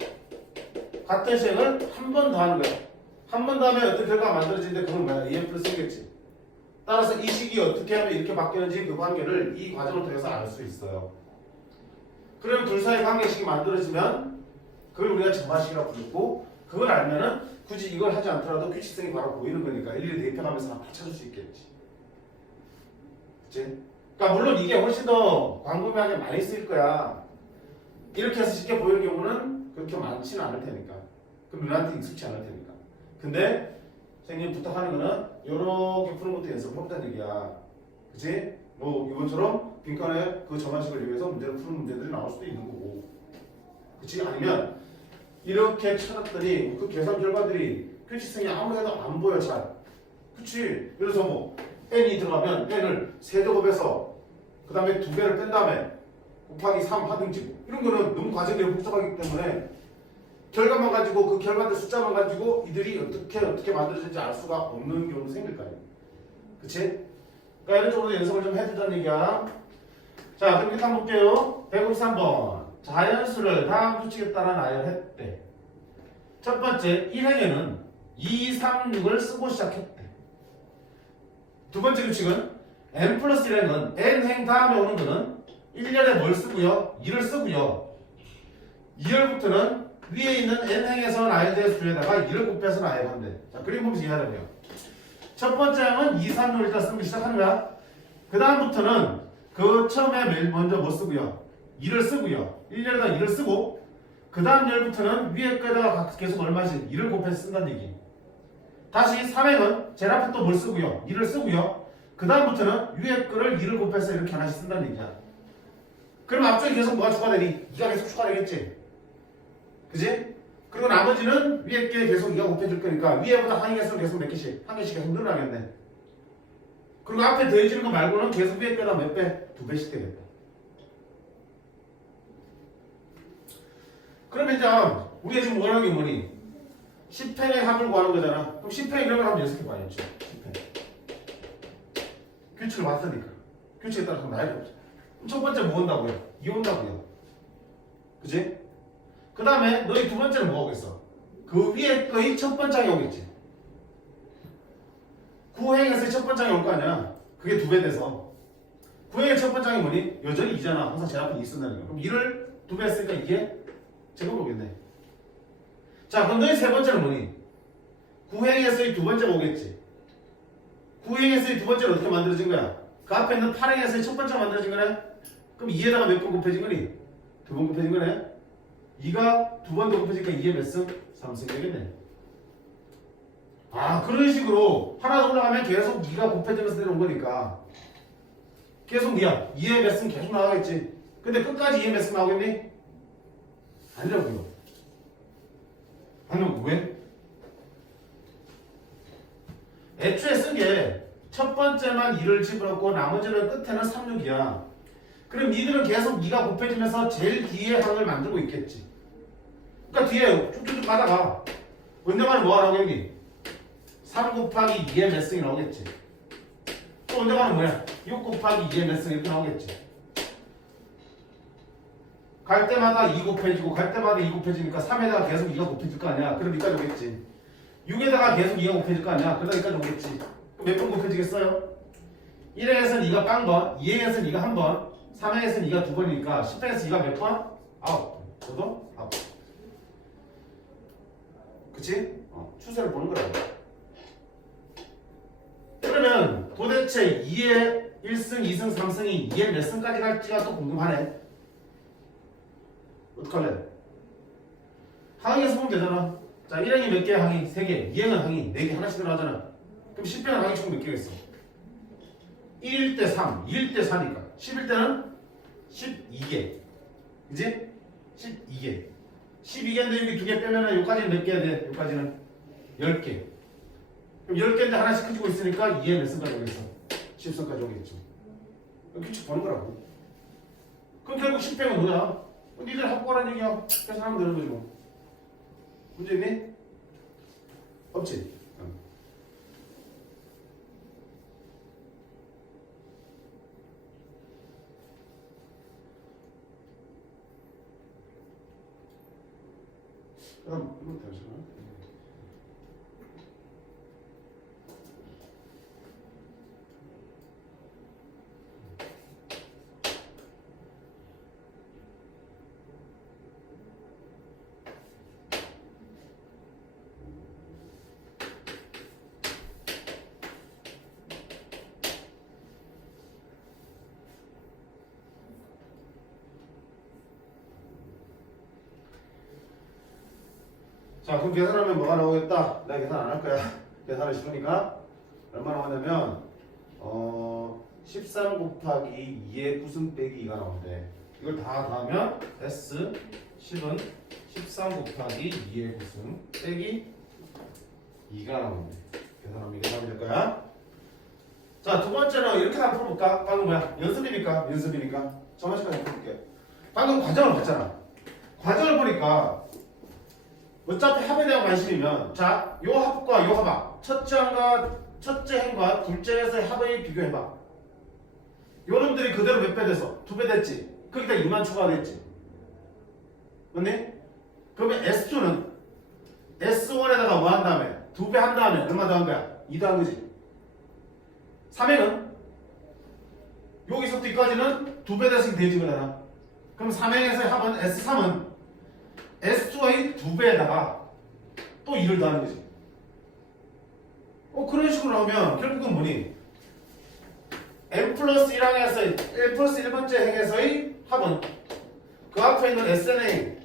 같은 시행을 한 번 더 하는 거야. 한 번 더 하면 어떤 결과가 만들어지는데 그건 뭐야? an 플러스 겠지. 따라서 이 식이 어떻게 하면 이렇게 바뀌는지 그 관계를 이 과정을 통해서 알 수 있어요. 그럼 둘 사이 관계식이 만들어지면 그걸 우리가 점화식이라고 부르고, 그걸 알면은 굳이 이걸 하지 않더라도 규칙성이 바로 보이는 거니까 일일이 대입해가면서 다 찾을 수 있겠지. 그치? 그러니까 물론 이게 훨씬 더 광범위하게 많이 쓰일 거야. 이렇게 해서 쉽게 보이는 경우는 그렇게 많지는 않을 테니까. 그럼 너한테 익숙치 않을 테니까. 근데 선생님 부탁하는 거는 요렇게 푸는 것도 연습해보자는 얘기야. 그치? 뭐 이번처럼 빈칸에 그 점화식을 이용해서 문제를 푸는 문제들이 나올 수도 있는 거고. 그치? 아니면 이렇게 찾았더니 그 계산 결과들이 규칙성이 아무래도 안 보여 잘. 그치? 그래서 뭐 n이 들어가면 n을 세제곱해서 그 다음에 2배를 뺀 다음에 곱하기 3 하등지고, 이런 거는 너무 과정이 복잡하기 때문에 결과만 가지고 그 결과들 숫자만 가지고 이들이 어떻게 만들어질지 알 수가 없는 경우도 생길 거 아니에요. 그치? 그러니까 이런 쪽으로 연습을 좀 해두자는 얘기야. 자, 그럼 일단 볼게요. 153번. 자연수를 다음 규칙에 따라 나열했대. 첫 번째 1행에는 2, 3, 6을 쓰고 시작했대. 두 번째 규칙은 n 플러스 1행은 n행 다음에 오는 거는 1열에 뭘 쓰고요? 2를 쓰고요. 2열부터는 위에 있는 n행에서 n에 대해서 수에다가 2를 곱해서 n에 한대. 자, 그림 보면서 이해하려고요. 첫 번째 항은 2, 3, 6을 일단 쓰고 시작하는 거야. 그 다음부터는 그 처음에 맨 먼저 뭐 쓰고요? 2를 쓰고요. 1열에다 2를 쓰고 그 다음 열부터는 위에 거에다가 계속 얼마씩 2를 곱해서 쓴다는 얘기. 다시 3행은 제일 앞에 또 뭘 쓰고요? 2를 쓰고요. 그 다음부터는 위에 거를 2를 곱해서 이렇게 하나씩 쓴다는 얘기야. 그럼 앞쪽에 계속 뭐가 추가되니? 2가 계속 추가되겠지? 그지? 그리고 나머지는 위에 게 계속 2가 곱해질 거니까 위에보다 항의 개수를 계속 몇 개씩 한 개씩 계속 늘어나겠네. 그리고 앞에 더해지는 거 말고는 계속 위에 거다 몇 배? 2배씩 되겠다. 그러면 이제 우리가 지금 원하는 게 뭐니? 10행의 합을 구하는 거잖아. 그럼 10행 이런 걸 한번 연습해봐야죠. 10행. 규칙을 봤으니까. 규칙에 따라서 나야 돼. 첫 번째 뭐 온다고요? 2 온다고요. 그지? 그 다음에 너희 두 번째는 뭐 오겠어? 그 위에 거의 첫 번째 항이 오겠지. 9행에서 첫 번째 항이 올 거 아니야. 그게 2배 돼서. 9행의 첫 번째 항이 뭐니? 여전히 2잖아. 항상 제일 앞에 2 쓴다는 거. 그럼 2를 2배 했으니까 이게 제곱 오겠네. 자, 그럼 너희 세 번째는 뭐니? 9행에서의 두 번째가 오겠지. 9행에서의 두 번째는 어떻게 만들어진 거야? 그 앞에 있는 8행에서의 첫 번째가 만들어진 거네? 그럼 2에다가 몇 번 곱해진 거니? 2번 곱해진 거네? 2가 두 번 더 곱해지니까 2의 몇 승? 3승 되겠네. 아, 그런 식으로 하나 더 올라가면 계속 2가 곱해지면서 내려온 거니까 계속 2의 몇 승 계속 나가겠지. 근데 끝까지 2의 몇 승 나오겠니? 아니라고요. 아니면 왜? 애초에 쓴 게 첫 번째만 2를 집어넣고 나머지는 끝에는 3, 6이야. 그럼 니들은 계속 2가 곱해지면서 제일 뒤에 항을 만들고 있겠지. 그러니까 뒤에 쭉쭉쭉 가다가 언젠가는 뭐가 나오겠니? 3 곱하기 2의 몇 승이 나오겠지. 또 언젠가는 뭐야? 6 곱하기 2의 몇 승 이렇게 나오겠지. 갈 때마다 2 곱해지고 갈 때마다 2 곱해지니까 3에다가 계속 2가 곱해질 거 아니야. 그럼 여기까지 오겠지. 6에다가 계속 2가 곱해질 거 아니야. 그러다 여기까지 오겠지. 그럼 몇 번 곱해지겠어요? 1행에서는 2가 빵번, 2행에서는 2가 한 번, 3행에서는 2가 두 번이니까 10행에서 2가 몇 번? 9번. 저도 9번. 그치? 추세를 보는 거라고. 그러면 도대체 2의 1승, 2승, 3승이 2의 몇 승까지 갈지가 또 궁금하네. 어떡할래? 항에서 보면 되잖아. 자, 1행이 몇 개야? 항이 3개. 2행은 항이 4개. 하나씩 들어가잖아. 그럼 10행은 항이 총 몇 개가 있어? 1일 때 3, 2일 때 4니까 10일 때는 12개. 그지? 12개. 12개인데 여기 2개 빼면은 여기까지는 몇 개야 돼? 여기까지는 10개. 그럼 10개인데 하나씩 커지고 있으니까 2의 몇 승까지 오겠어? 10승까지 오겠지. 규칙 보는 거라고. 그럼 결국 10행은 뭐야? 니들 합고라는 얘기야. 계산하면 되는 거지 뭐. 문제 있니? 없지? 응. 그럼 이거 잠시만. 자, 그럼 계산하면 뭐가 나오겠다? 내가 계산 안 할 거야. 계산을 싫으니까 얼마 나오냐면 13 곱하기 2의 9승 빼기 2가 나오는데 이걸 다 더하면 S 10은 13 곱하기 2의 9승 빼기 2가 나오는데 계산하면 이게 답이 될 거야. 자, 두 번째는 이렇게 한번 풀어볼까? 방금 뭐야? 연습이니까 저만 시간에 풀어볼게. 방금 과정을 봤잖아. 과정을 보니까 어차피 합에 대한 관심이면 자, 요 합과 요 합 첫째 행과 둘째 해서의 합을 비교해봐. 요놈들이 그대로 몇 배 돼서? 2배 됐지. 거기다 2만 추가됐지. 맞네? 그러면 S2는 S1에다가 뭐 한 다음에 2배 한 다음에 얼마 더한 거야? 2 더한 거지. 3행은 여기서부터 여기까지는 2배 대씩 되지 거잖아. 그럼 3행에서의 합은 S3은 S2의 2배에다가 또 2를 더하는 거지. 그런 식으로 나오면 결국은 뭐니? n 플러스 1항에서 n 플러스 1번째 행에서의 합은 그 앞에 있는 SNA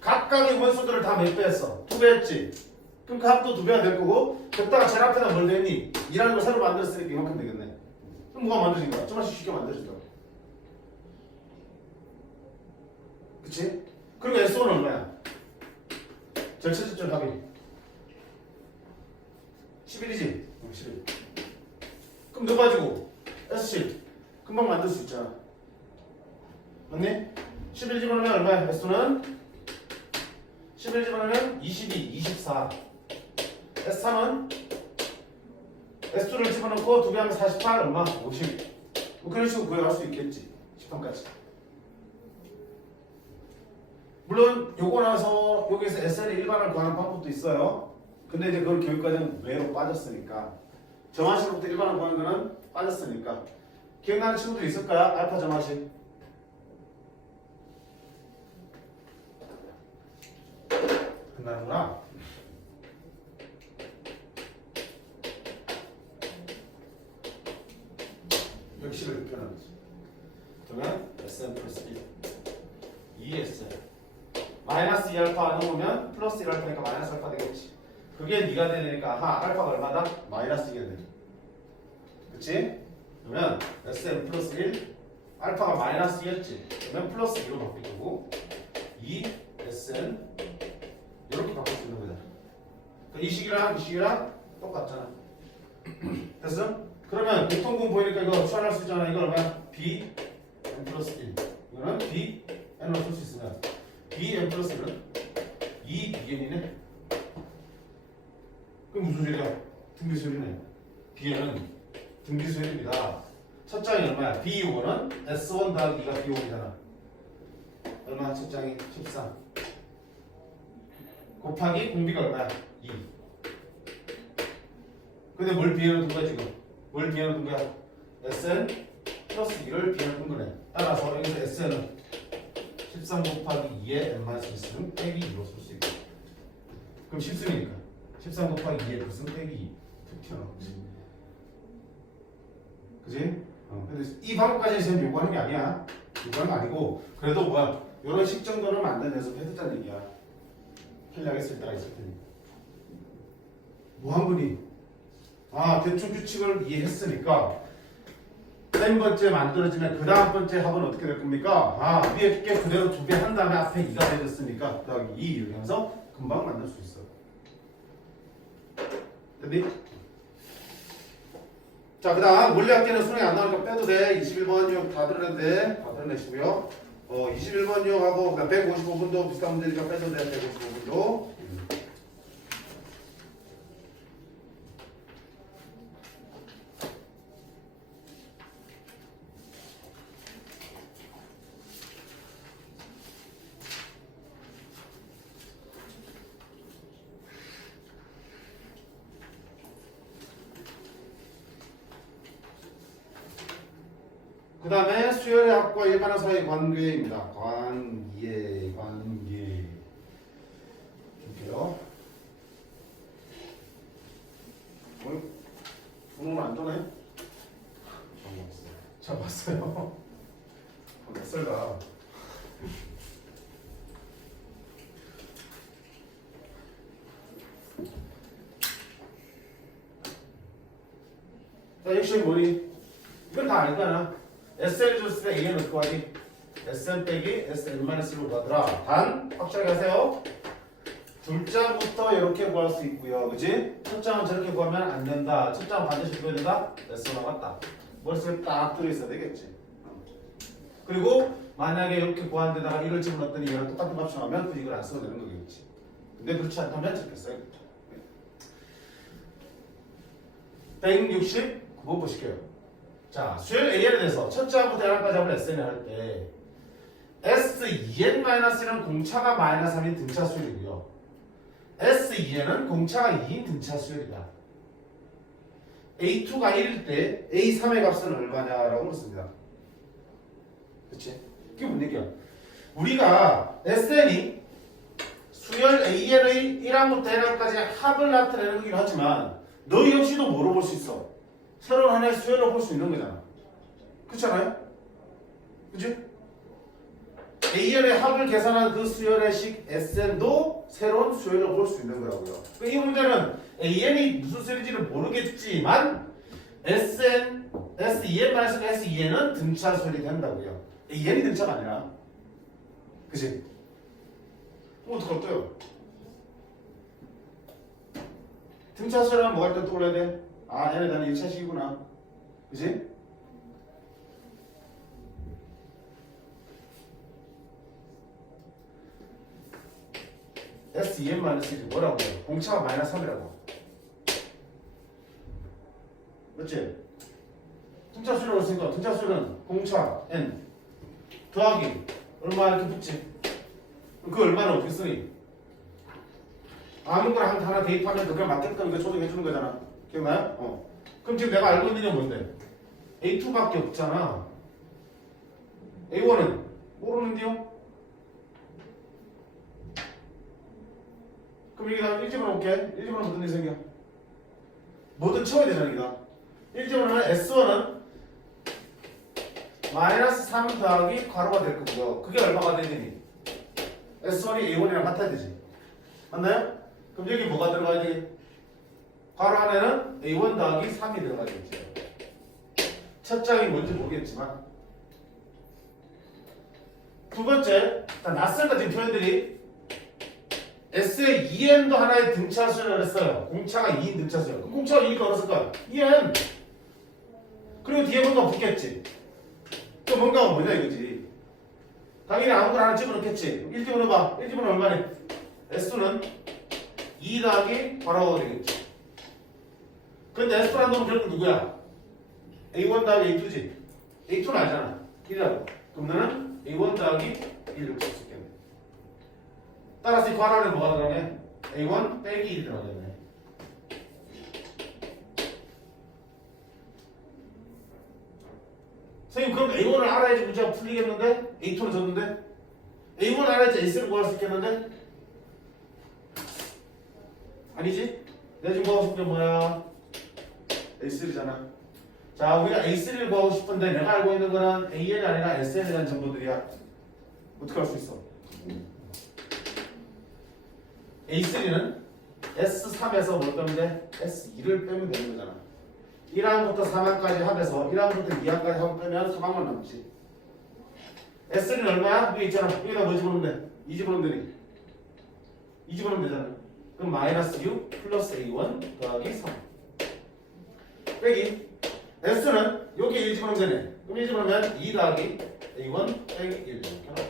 각각의 원소들을 다 몇 배 했어? 2배 했지? 그럼 그 합도 2배가 될 거고 거기다가 제일 앞에다 뭘 됐니? 2라는 걸 새로 만들었으니까 이만큼 되겠네. 그럼 뭐가 만들어진 거야? 좀 쉽게 만들어진다고. 그치? 그리고 S1은 얼마야? 제일 첫째 답이 11이지? 11. 그럼 너 가지고 S10 금방 만들 수 있잖아. 맞니? 11 집어넣으면 얼마야? S2는 11 집어넣으면 22, 24. S3은 S2를 집어넣고 2개 하면 48, 얼마? 50. 뭐 그런 식으로 구해갈 수 있겠지. 10번까지. 물론 요거 나서 여기서 SN의 일반을 구하는 방법도 있어요. 근데 이제 그걸 교육과정 외로 빠졌으니까 정화식부터 일반을 구하는 거는 빠졌으니까 기억나는 친구들 있을까요? 알파 정화식. 끝나는구나. 역식을 표현하는 거지. 그러면 Sn 플러스 1 2Sn 마이너스 2알파 넣으면 플러스 1알파니까 마이너스 알파 되겠지. 그게 네가 되니까 알파가 얼마다? 마이너스 2가 되지. 그치? 그러면 Sn 플러스 1 알파가 마이너스 2였지. 그러면 플러스 2로 바뀔 거고 2 Sn 이렇게 바꿀 수 있는 거잖아. 이 식이랑 이 식이랑 똑같잖아. 됐어? 그러면 공통분 보이니까 이거 추환할 수 있잖아. 이거 얼마야? b n 플러스 1 이거는 b n으로 쓸 수 있으면 b n 플러스 1은 2 bn이네. 그럼 무슨 소리야? 등비수열이네. bn은 등비수열입니다. 첫 장이 얼마야? b6은 s1 더하기 2가 b5이잖아. 얼마? 첫 장이 13 곱하기 공비가 얼마야? 2. 근데 뭘 bn을 둔 거야 지금? 뭘 bn을 둔 거야? sn 플러스 2를 bn을 둔 거네. 따라서 여기서 sn은 13 곱하기 2의 n-1은 빼기 2로 쓸 수 있고. 그럼 10승이니까 13 곱하기 2의 그것은 빼기 2 툭 튀어나오지. 그지? 근데 이 방법까지 지금 요구하는 게 아니야. 요구하는 거 아니고 그래도 뭐야 요런 식 정도는 만들어내서 해두자는 얘기야. 필요하겠을 때가 있을 테니. 뭐 한 분이 대충 규칙을 이해했으니까 n 번째 만들어지면 그 다음 번째 합은 어떻게 될 겁니까? 위에 게 그대로 2배 한 다음에 앞에 2가 되졌으니까 더하기 2 이렇게 하면서 금방 만들 수 있어. 됐니? 자, 그 다음 물리학계는 수능이 안 나오니까 빼도 돼. 21번 유형 다 들었는데 다 들어내시고요. 21번 유형하고 155분도 비슷한 문제니까 빼도 돼. 155분도. 그 다음에 수열의 합과 일반화 사이의 관계입니다. 관계. 볼게요. 오늘 안 떠네? 잡았어요. 낯설다. 자, 역시 뭐니? 이건 다 알잖아. SN 줬을 때 AN 어떻게 하지? SN 빼기 SN-1로 가더라. 단 확실하게 하세요. 둘자부터 이렇게 구할 수 있고요. 그지? 첫 장은 저렇게 구하면 안 된다. 첫 장은 반드시 구해야 된다? S1 나왔다. 머릿속에 딱 들어있어야 되겠지. 그리고 만약에 이렇게 구한 데다가 이걸 집어넣었더니 얘랑 똑같은 값이 나오면 그 이걸 안 써도 되는 거겠지. 근데 그렇지 않다면 저렇게 써야겠다. 169번 보실게요. 자, 수열 A에 대해서 첫째 합부터 N까지 합을 SN을 할 때 S2n-1은 공차가 -3인 등차 수열이고요. S2에는 공차가 2인 등차 수열이다. A2가 1일 때 A3의 값은 얼마냐라고 묻습니다. 그치? 그게 뭔 얘기야? 우리가 SN이 수열 AN의 1항부터 N항까지 합을 나타내는 거긴 하지만 너 역시도 뭐로 볼 수 있어? 새로운 하나의 수열로 볼 수 있는 거잖아. 그렇잖아요? 그치? AN의 합을 계산한 그 수열의 식 SN도 새로운 수열로 볼 수 있는 거라고요. 이 문제는 AN이 무슨 수열인지는 모르겠지만 SN, SEN-SEN은 등차 수열이 된다고요. AN이 등차가 아니라. 그치? 그럼 어떡할까요? 등차 수열하면 뭐가 일단 떠올라야 돼? 아, N에 대한 1차식이구나. 그치? SEN-1이 뭐라고 해요? 공차가 마이너스 3이라고. 맞지? 등차 수열을 했으니까 등차 수열은 공차 N 더하기 얼마 이렇게 붙지? 그 얼마는 어떻게 쓰니? 아무거나 하나 대입하면 그걸 맞게끔 이거 조정해 주는 거잖아. 기억나요? 그럼 지금 내가 알고 있는 게 뭔데? A2밖에 없잖아. A1은 모르는데요? 그럼 여기다 1집어 놓을게. 1집어 놓으면 어떤 일이 생겨? 뭐든 채워야 되잖아, 여기다. 1집어 놓으면 S1은 마이너스 3 더하기 괄호가 될 거고요. 그게 얼마가 되니? S1이 A1이랑 같아야 되지. 맞나요? 그럼 여기 뭐가 들어가야 돼? 괄호 안에는 A1 더하기 3이 들어가야겠지. 첫 장이 뭔지 모르겠지만. 두 번째, 낯설다 지금 표현들이 S의 2n도 하나의 등차 수열을 했어요. 공차가 2인 등차 수열. 그럼 공차가 2니까 어렸을까? 2n. 그리고 뒤에 뭔가 붙겠지. 또 뭔가가 뭐냐 이거지. 당연히 아무거나 하나 집어넣겠지. 1 집어넣어봐. 1 집어넣으면 얼마니? S는 2 더하기 괄호가 되겠지. 근데 S라는 놈은 결국 누구야? A1 더하기 A2지. A2는 알잖아. 1이라고. 그럼 너는 A1 더하기 1 이렇게 쓸 수 있겠네. 따라서 이 괄호 안에 뭐가 들어가네? A1 빼기 1 들어가겠네. 선생님 그럼 A1을 알아야지 문제가 풀리겠는데? A2는 졌는데? A1을 알아야지 S를 구할 수 있겠는데? 아니지? 내가 지금 구하고 싶은 게 뭐야? A3잖아. 자, 우리가 A3를 구하고 싶은데 내가 알고 있는 거는 AN이 아니라 SN에 대한 정보들이야. 어떻게 할 수 있어? A3는 S3에서 뭘 빼면 돼? S2를 빼면 되는 거잖아. 1항부터 3항까지 합해서 1항부터 2항까지 합을 빼면 3항만 남지. S는 얼마야? 여기 있잖아. 여기다 뭐 집어넣으면 돼? 2 집어넣으면 되니? 2 집어넣으면 되잖아. 그럼 마이너스 6 플러스 A1 더하기 3 빼기 S는 여기 1 집어넣으면 되네. 그럼 1 집어넣으면 2 더하기 A1 빼기 1 이렇게 하나.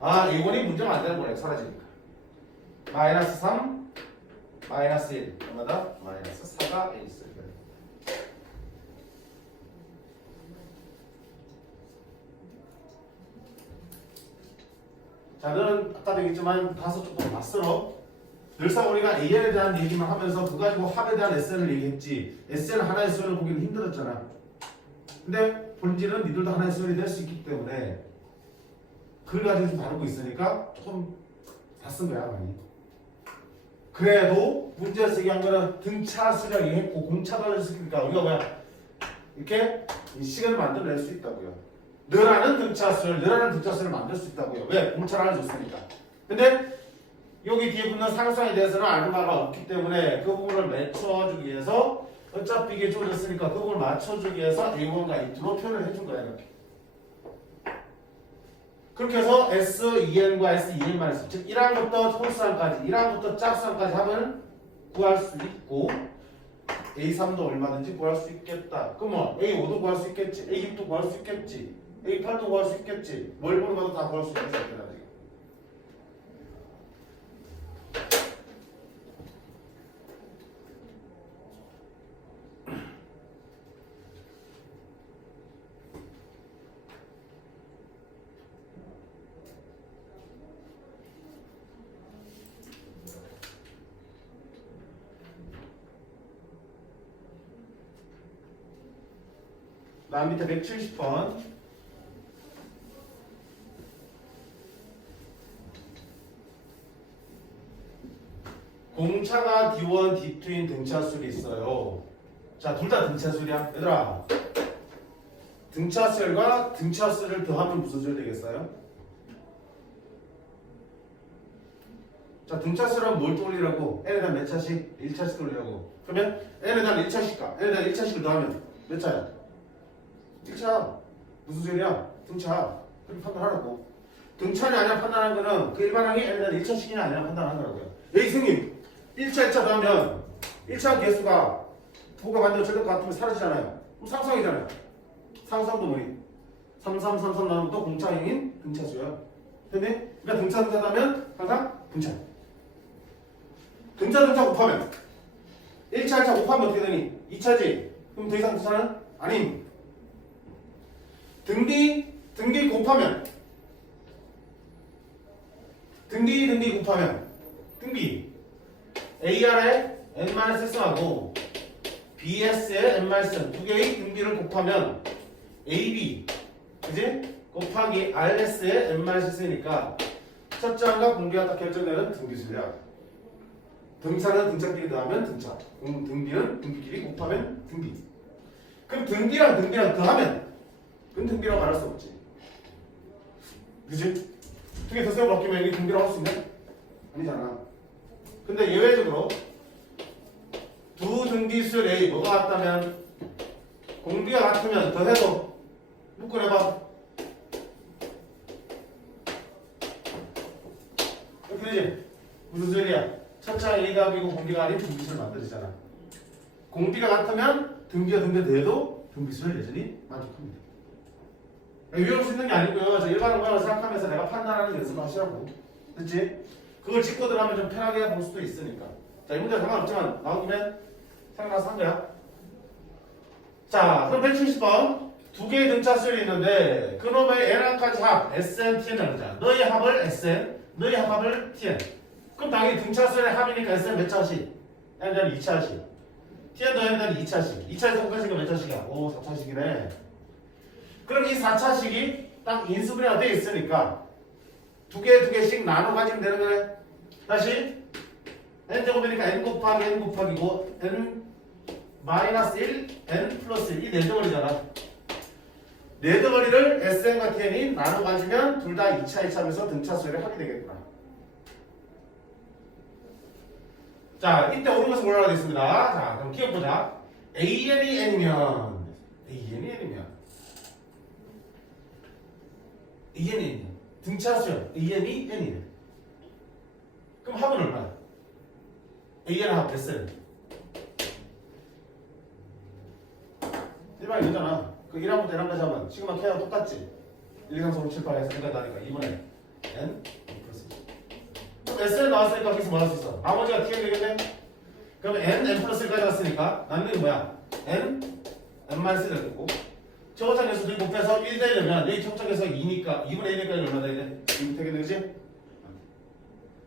아, A1이 문제가 안 되는 거네. 사라지니까. 마이너스 3 마이너스 1 얼마다? 마이너스 4가 A3. 자, 너는 아까도 얘기했지만 다소 조금 낯설어. 늘상 우리가 AN에 대한 얘기만 하면서 그거 가지고 합에 대한 SN을 얘기했지. SN 하나의 수열을 보기는 힘들었잖아. 근데 본질은 니들도 하나의 수열이 될 수 있기 때문에 그걸 가지고 좀 다루고 있으니까 조금 다 쓴 거야 많이. 그래도 문제에서 얘기한 거는 등차 수량 얘기했고 공차도 알려줬으니까 우리가 뭐야 이렇게 이 시간을 만들어낼 수 있다고요. 너라는 등차 수열, 너라는 등차 수열을 만들 수 있다고요. 왜? 공차를 알려줬으니까. 근데 여기 뒤에 붙는 상수항에 대해서는 알고 바가 없기 때문에 그 부분을 맞춰주기 위해서 어차피 이게 주어졌으니까 그 부분을 맞춰주기 위해서 A1과 A2로 표현을 해준 거야 이렇게. 그렇게 해서 S2n과 S2n만 있어. 즉 1항부터 홀수항까지 1항부터 짝수항까지 하면 구할 수 있고 A3도 얼마든지 구할 수 있겠다. 그럼 뭐 A5도 구할 수 있겠지. A6도 구할 수 있겠지. A8도 구할 수 있겠지. 뭘 보는 것도 다 구할 수 있는 상태다 지금. 다음 밑에 170번. 공차가 D1, D2인 등차수들이 있어요. 자, 둘 다 등차수야. 얘들아, 등차수열과 등차수를 더하면 무슨 수열 되겠어요? 자, 등차수란 뭘 떠올리라고? n에 대한 몇 차씩? 1차씩 떠올리라고. 그러면 n에 대한 1차씩 가. n에 대한 1차씩을 더하면 몇 차야? 1차. 무슨 수열이야? 등차. 그렇게 판단하라고. 등차냐 아니냐 판단하는 거는 그 일반항이 n에 대한 1차씩이냐 아니냐 판단하는 거라고요. 여기 선생님 1차 2차 더하면 1차 개수가 부가 반대로 절대 같으면 사라지잖아요. 그럼 상수항이잖아요. 상수항도 뭐니? 3, 3, 3, 3 나오면 또 공차형인 등차수야. 됐네? 그러니까 등차 등차하면 항상 등차. 등차 등차 곱하면 1차 1차 곱하면 어떻게 되니? 2차지. 그럼 더 이상 등차는 아님. 등비 곱하면 등비 곱하면 등비 AR에 N-S하고 BS에 N-S 두 개의 등비를 곱하면 AB 그지? 곱하기 RS에 N-S니까 첫째 항과 공비가 딱 결정되는 등비수야. 등차는 등차끼리 더하면 등차, 등비는 등비끼리 곱하면 등비. 그럼 등비랑 더하면 그건 등비라고 말할 수 없지. 그지? 두 개 더 세워 바뀌면 이게 등비라고 할 수 있네? 아니잖아. 근데 예외적으로 두 등비수열 A 뭐가 같다면 공비가 같으면 더해도 묶어내봐. 이렇게 되지? 무슨 소리야? 첫차 A가 B고 공비가 아닌 등비수를 만들어지잖아. 공비가 같으면 등비가 더해도 등비수를 여전히 만족합니다. 위험할 수 있는 게 아니고요. 저 일반한 거라고 생각하면서 내가 판단하는 연습을 하시라고. 됐지? 그걸 짚고 들어가면 좀 편하게 볼 수도 있으니까. 자, 이 문제 상관없지만 나온 김에 생각나서 한 거야. 자, 그럼 170번. 두 개의 등차수열이 있는데 그놈의 n항까지 합 Sn, Tn 나누자. 너의 합을 Sn, 너의 합을 Tn. 그럼 당연히 등차수열의 합이니까 Sn 몇 차씩? n에 대한 2차씩. Tn 더에 대한 2차씩. 2차에서 5차씩은 몇 차씩이야? 오, 4차씩이네. 그럼 이 4차식이 딱 인수분해가 되어 있으니까 두 개씩 나눠 가지면 되는 거네. 다시 n제곱이니까 n 곱하기 n 곱하기고 n 마이너스 1, n 플러스 1 이 네 덩어리잖아. 네 덩어리를 Sn과 Tn이 나눠 가지면 둘 다 2차 1차면서 등차수열을 하게 되겠구나. 자, 이때 오른 것을 뭐라고 하겠습니다. 자, 그럼 기억 보자. AN이 n이면 AN이 등차수열 AN이 n이네. 그럼 합은 얼마야? AN 합 Sn 일반이 이거잖아. 그 1항부터 n항까지 하면 시그마 K하고 똑같지? 1, 2, 3, 4, 5, 7, 8 해서 N까지 나니까 2분의 N 플러스 그럼 Sn 나왔으니까 거기서 뭐 할 수 있어? 나머지가 Tn 되겠네? 그럼 N 플러스 1까지 왔으니까 남는 뭐야? N 마이너스 될 거고 초고차 개수 들고 곱해서 1 되려면 여기 초고차 개수가 2니까 2분의 1니까 얼마 돼야 돼? 2 되겠네, 그지?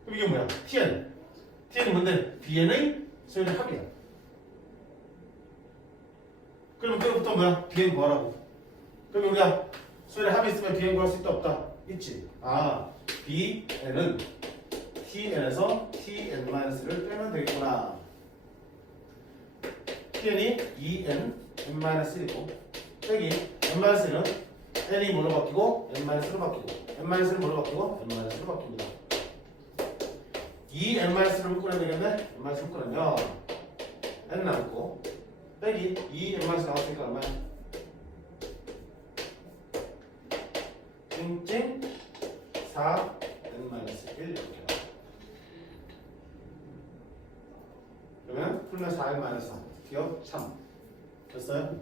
그럼 이게 뭐야? Tn이 뭔데? Bn의 수열의 합이야. 그러면 그로부터 뭐야? Bn 구하라고. 그러면 우리가 수열의 합이 있으면 Bn 구할 수 있다 없다? 있지. 아, Bn은 Tn에서 Tn-를 빼면 되겠구나. Tn이 2n n-1이고 빼기 n-1은 n이 뭘로 바뀌고 n-로 바뀌고 n-는 뭘로 바뀌고 n-로 바뀝니다. 2n-를 묶어내야 되겠네? n-를 묶어내면 n 남고 빼기 2n- 나왔으니까 얼마야? 찡찡 4n-1 이렇게 나와. 그러면 풀면 4n-4 기억 3 됐어요?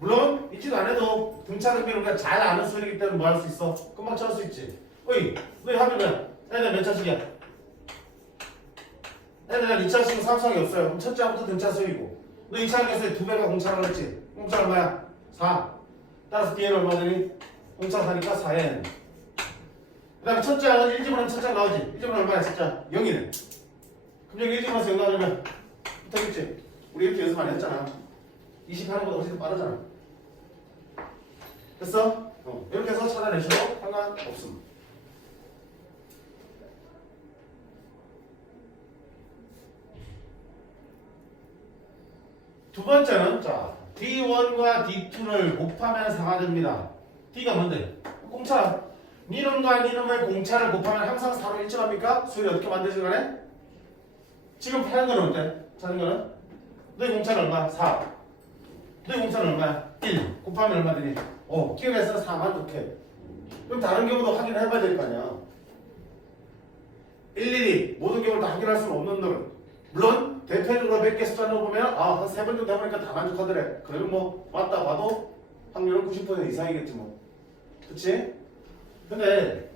물론 잊지도 않아도 등차 등비를 우리가 잘 아는 수열이기 때문에 뭐 할 수 있어? 금방 찾을 수 있지. 어이, 너희 합이 뭐야? 애들 몇 차식이야? 애들 2차식은 3차식이 없어요. 그럼 첫째 항부터 등차 수열이고 너 2차 항에서 2배가 공차라고 했지? 공차 얼마야? 4. 따라서 B는 얼마 되니? 공차 4니까 4n. 그 다음에 첫째 항은 1집어넣으면 첫째 나오지? 1집어넣으면 얼마야? 첫째 0이네. 그럼 여기 1집어넣어서 0 나오면 붙어있지? 우리 이렇게 연습 많이 했잖아. 20 하는 것보다 훨씬 빠르잖아. 됐어? 이렇게 해서 찾아내셔도 상관없습니다. 두 번째는 자 D1과 D2를 곱하면 4가 됩니다. D가 뭔데? 공차. 니놈과 니놈의 공차를 곱하면 항상 4로 일정합니까? 수열이 어떻게 만들어진 거네? 지금 파는 거는 어때? 찾는 거는? 너희 공차는 얼마? 4. 너희 공차는 얼마야? 1. 곱하면 얼마 되니? 기억해서 4만 좋게. 그럼 다른 경우도 확인을 해봐야 될 거 아니야. 일일이 모든 경우를 다 확인할 수는 없는 놈. 물론 대표적으로 몇 개 숫자 넣어보면 한 3번 정도 해보니까 다 만족하더래. 그러면 뭐 맞다 봐도 확률은 90% 이상이겠지 뭐. 그치? 근데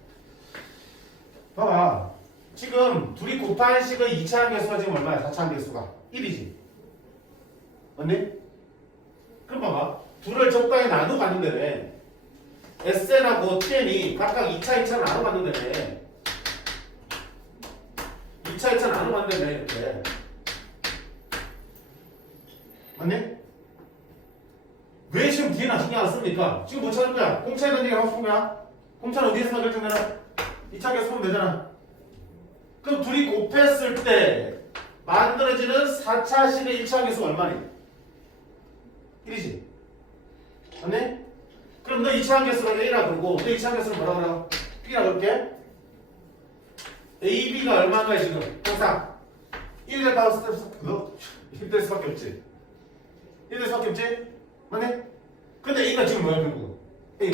봐봐. 지금 둘이 곱한 식의 2차항 개수가 지금 얼마야? 4차항 개수가 1이지. 맞니? 그럼 봐봐. 둘을 적당히 나눠봤는데 SN하고 TN이 각각 2차, 2차 나눠봤는데 2차, 2차 나눠봤는데 이렇게 맞니? 왜 지금 뒤에는 신경 안 씁니까? 지금 뭐 찾을 거야? 공차에 대한 얘기 하고 싶은 거야? 공차는 어디에서만 결정되나? 2차 계수 보면 되잖아. 그럼 둘이 곱했을 때 만들어지는 4차식의 1차 계수가 얼마니? 1이지. 맞니? 그럼 너 2차 계수를 A라 그러고 너 2차 계수를 뭐라 그래요? B라 그럴게. A, B가 얼마인가 지금? 항상 1될 수밖에 없지. 1될 수밖에 없지? 맞네? 근데 A가 지금 뭐야 결국? A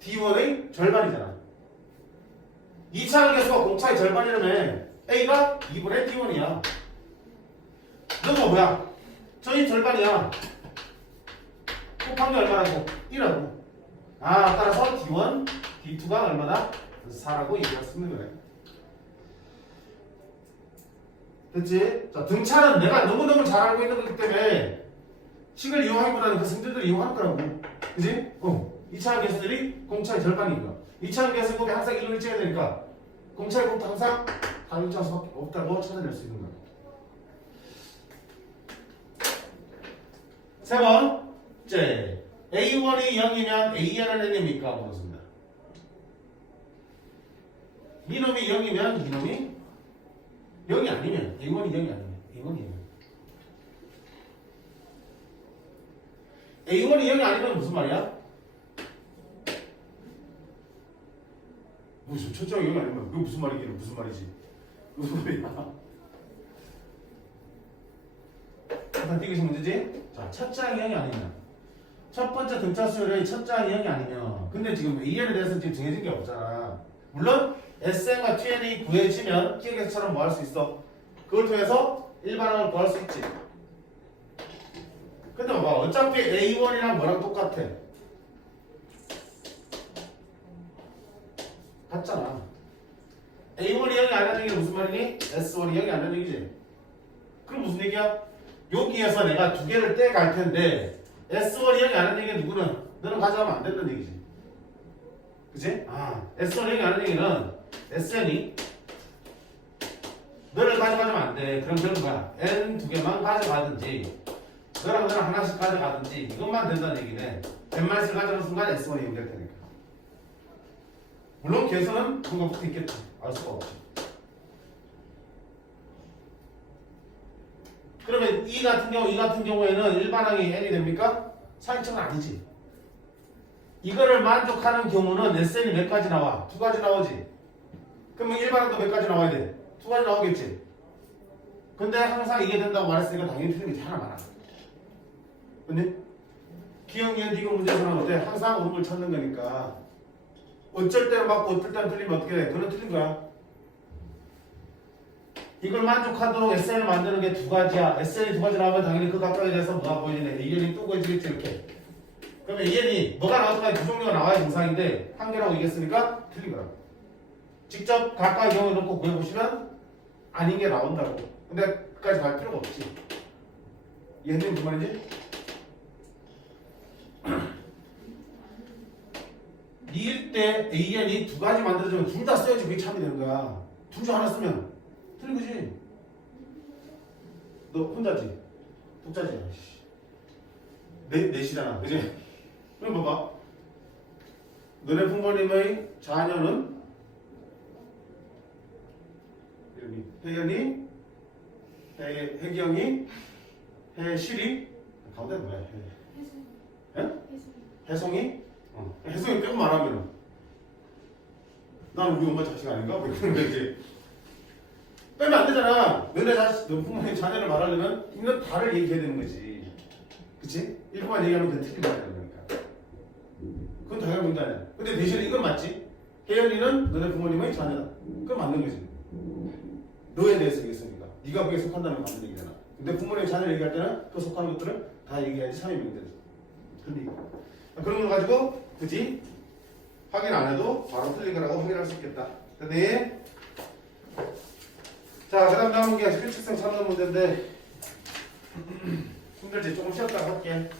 D1의 절반이잖아. 2차 계수가 공차의 절반이라면 A가 2분의 D1이야. 너가 뭐야? 저희 절반이야. 곱한 게 얼마라고? 1하고. 따라서 D1, D2가 얼마다? 4라고 얘기할 수 있는 거네. 됐지? 자, 등차는 내가 너무너무 잘 알고 있는 거기 때문에 식을 이용하기보다는 그 성질들을 이용할 거라고. 그지? 2차항 개수들이 공차의 절반이니까. 2차항 개수 곱이 항상 1로 일정해야 되니까 공차의 곱도 항상 다른 일정할 수밖에 없다고 찾아낼 수 있는 거야. 세 번째, A1이 0이면 AN은 n입니까? 물었습니다. 이놈이 0이면 이놈이 0이 아니면 A1이 0이 아니면 A1이 0. A1이 0이 아니면 무슨 말이야? 무슨 첫째가 0이 아니면 그게 무슨 말이긴 무슨 말이지? 무슨 말이야? 일단 띄우시 문제지? 자, 첫째항이 0이 아니면 첫 번째 등차 수열의 첫째항이 0이 아니면 근데 지금 AN에 대해서 지금 정해진 게 없잖아. 물론 SN과 TN이 구해지면 기획에서처럼 뭐 할 수 있어? 그걸 통해서 일반항을 구할 수 있지. 근데 봐봐. 어차피 A1이랑 뭐랑 똑같아. 같잖아. A1이 0이 아니라는 얘기는 무슨 말이니? S1이 0이 아니라는 얘기지. 그럼 무슨 얘기야? 여기에서 내가 두 개를 떼갈 텐데 S1이 0이 아니라는 얘기는 누구는? 너는 가져가면 안 된다는 얘기지. 그치? S1이 0이 아니라는 얘기는 SN이 너를 가져가면 안 돼. 그럼 그런 거야. N 두 개만 가져가든지 너랑 하나씩 가져가든지 이것만 된다는 얘기네. N만씩 가져가는 순간 S1이 연결 되니까. 물론 개수는 그것부터 있겠지. 알 수가 없지. 그러면 이 같은 경우에는 일반항이 n이 됩니까? 사인처는 아니지. 이거를 만족하는 경우는 SN이 몇 가지 나와? 두 가지 나오지. 그러면 일반항도 몇 가지 나와야 돼? 두 가지 나오겠지. 근데 항상 이게 된다고 말했으니까 당연히 틀린 게 하나 많아. 근데 기억, 이행, 디귿 문제에서는 어때? 항상 옳은 걸 찾는 거니까 어쩔 때는 맞고 어쩔 때는 틀리면 어떻게 돼? 그건 틀린 거야. 이걸 만족하도록 SN을 만드는 게 두 가지야. SN이 두 가지 나오면 당연히 그 각각에 대해서 뭐가 보이네. AN이 또 보여지겠지 이렇게. 그러면 AN이 뭐가 나왔을까? 두 종류가 나와야 정상인데 한 개라고 얘기했으니까 틀린 거야. 직접 각각의 경우에 놓고 구해보시면 아닌 게 나온다고. 근데 그까지 갈 필요가 없지. 이해했니? 무슨 말인지? 이일 때 AN이 두 가지 만들어주면 둘 다 써야지 그게 참이 되는 거야. 둘 중 하나 쓰면 틀린 거지. 너 혼자지? 독자지? 넷이잖아. 그지? 그럼 봐봐. 너네 부모님의 자녀는 혜연이, 혜경이, 혜실이, 가운데 뭐야? 혜송이? 혜송이 빼고 말하면 나는 우리 엄마 자식 아닌가? 뭐 그런 거지. 빼면 안 되잖아. 너네 자식, 너 부모님 자녀를 말하려면 이건 다를 얘기해야 되는 거지. 그치? 일부만 얘기하면 그게 틀린 말이야 그러니까. 그건 당연한 문제 아니야. 근데 대신에 이건 맞지? 혜연이는 너네 부모님의 자녀다. 그건 맞는 거지. 너에 대해서 얘기했으니까. 네가 거기에 속한다는 건 맞는 얘기잖아. 근데 부모님 자녀 얘기할 때는 그 속하는 것들을 다 얘기해야지 참여 명대로. 근데 그런 걸 가지고 굳이 확인 안 해도 바로 틀린 거라고 확인할 수 있겠다. 근데 자, 그 다음 남은 게 실측성 찾는 문제인데 힘들지? 조금 쉬었다가 할게.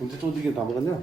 언제 또 이게 남았냐?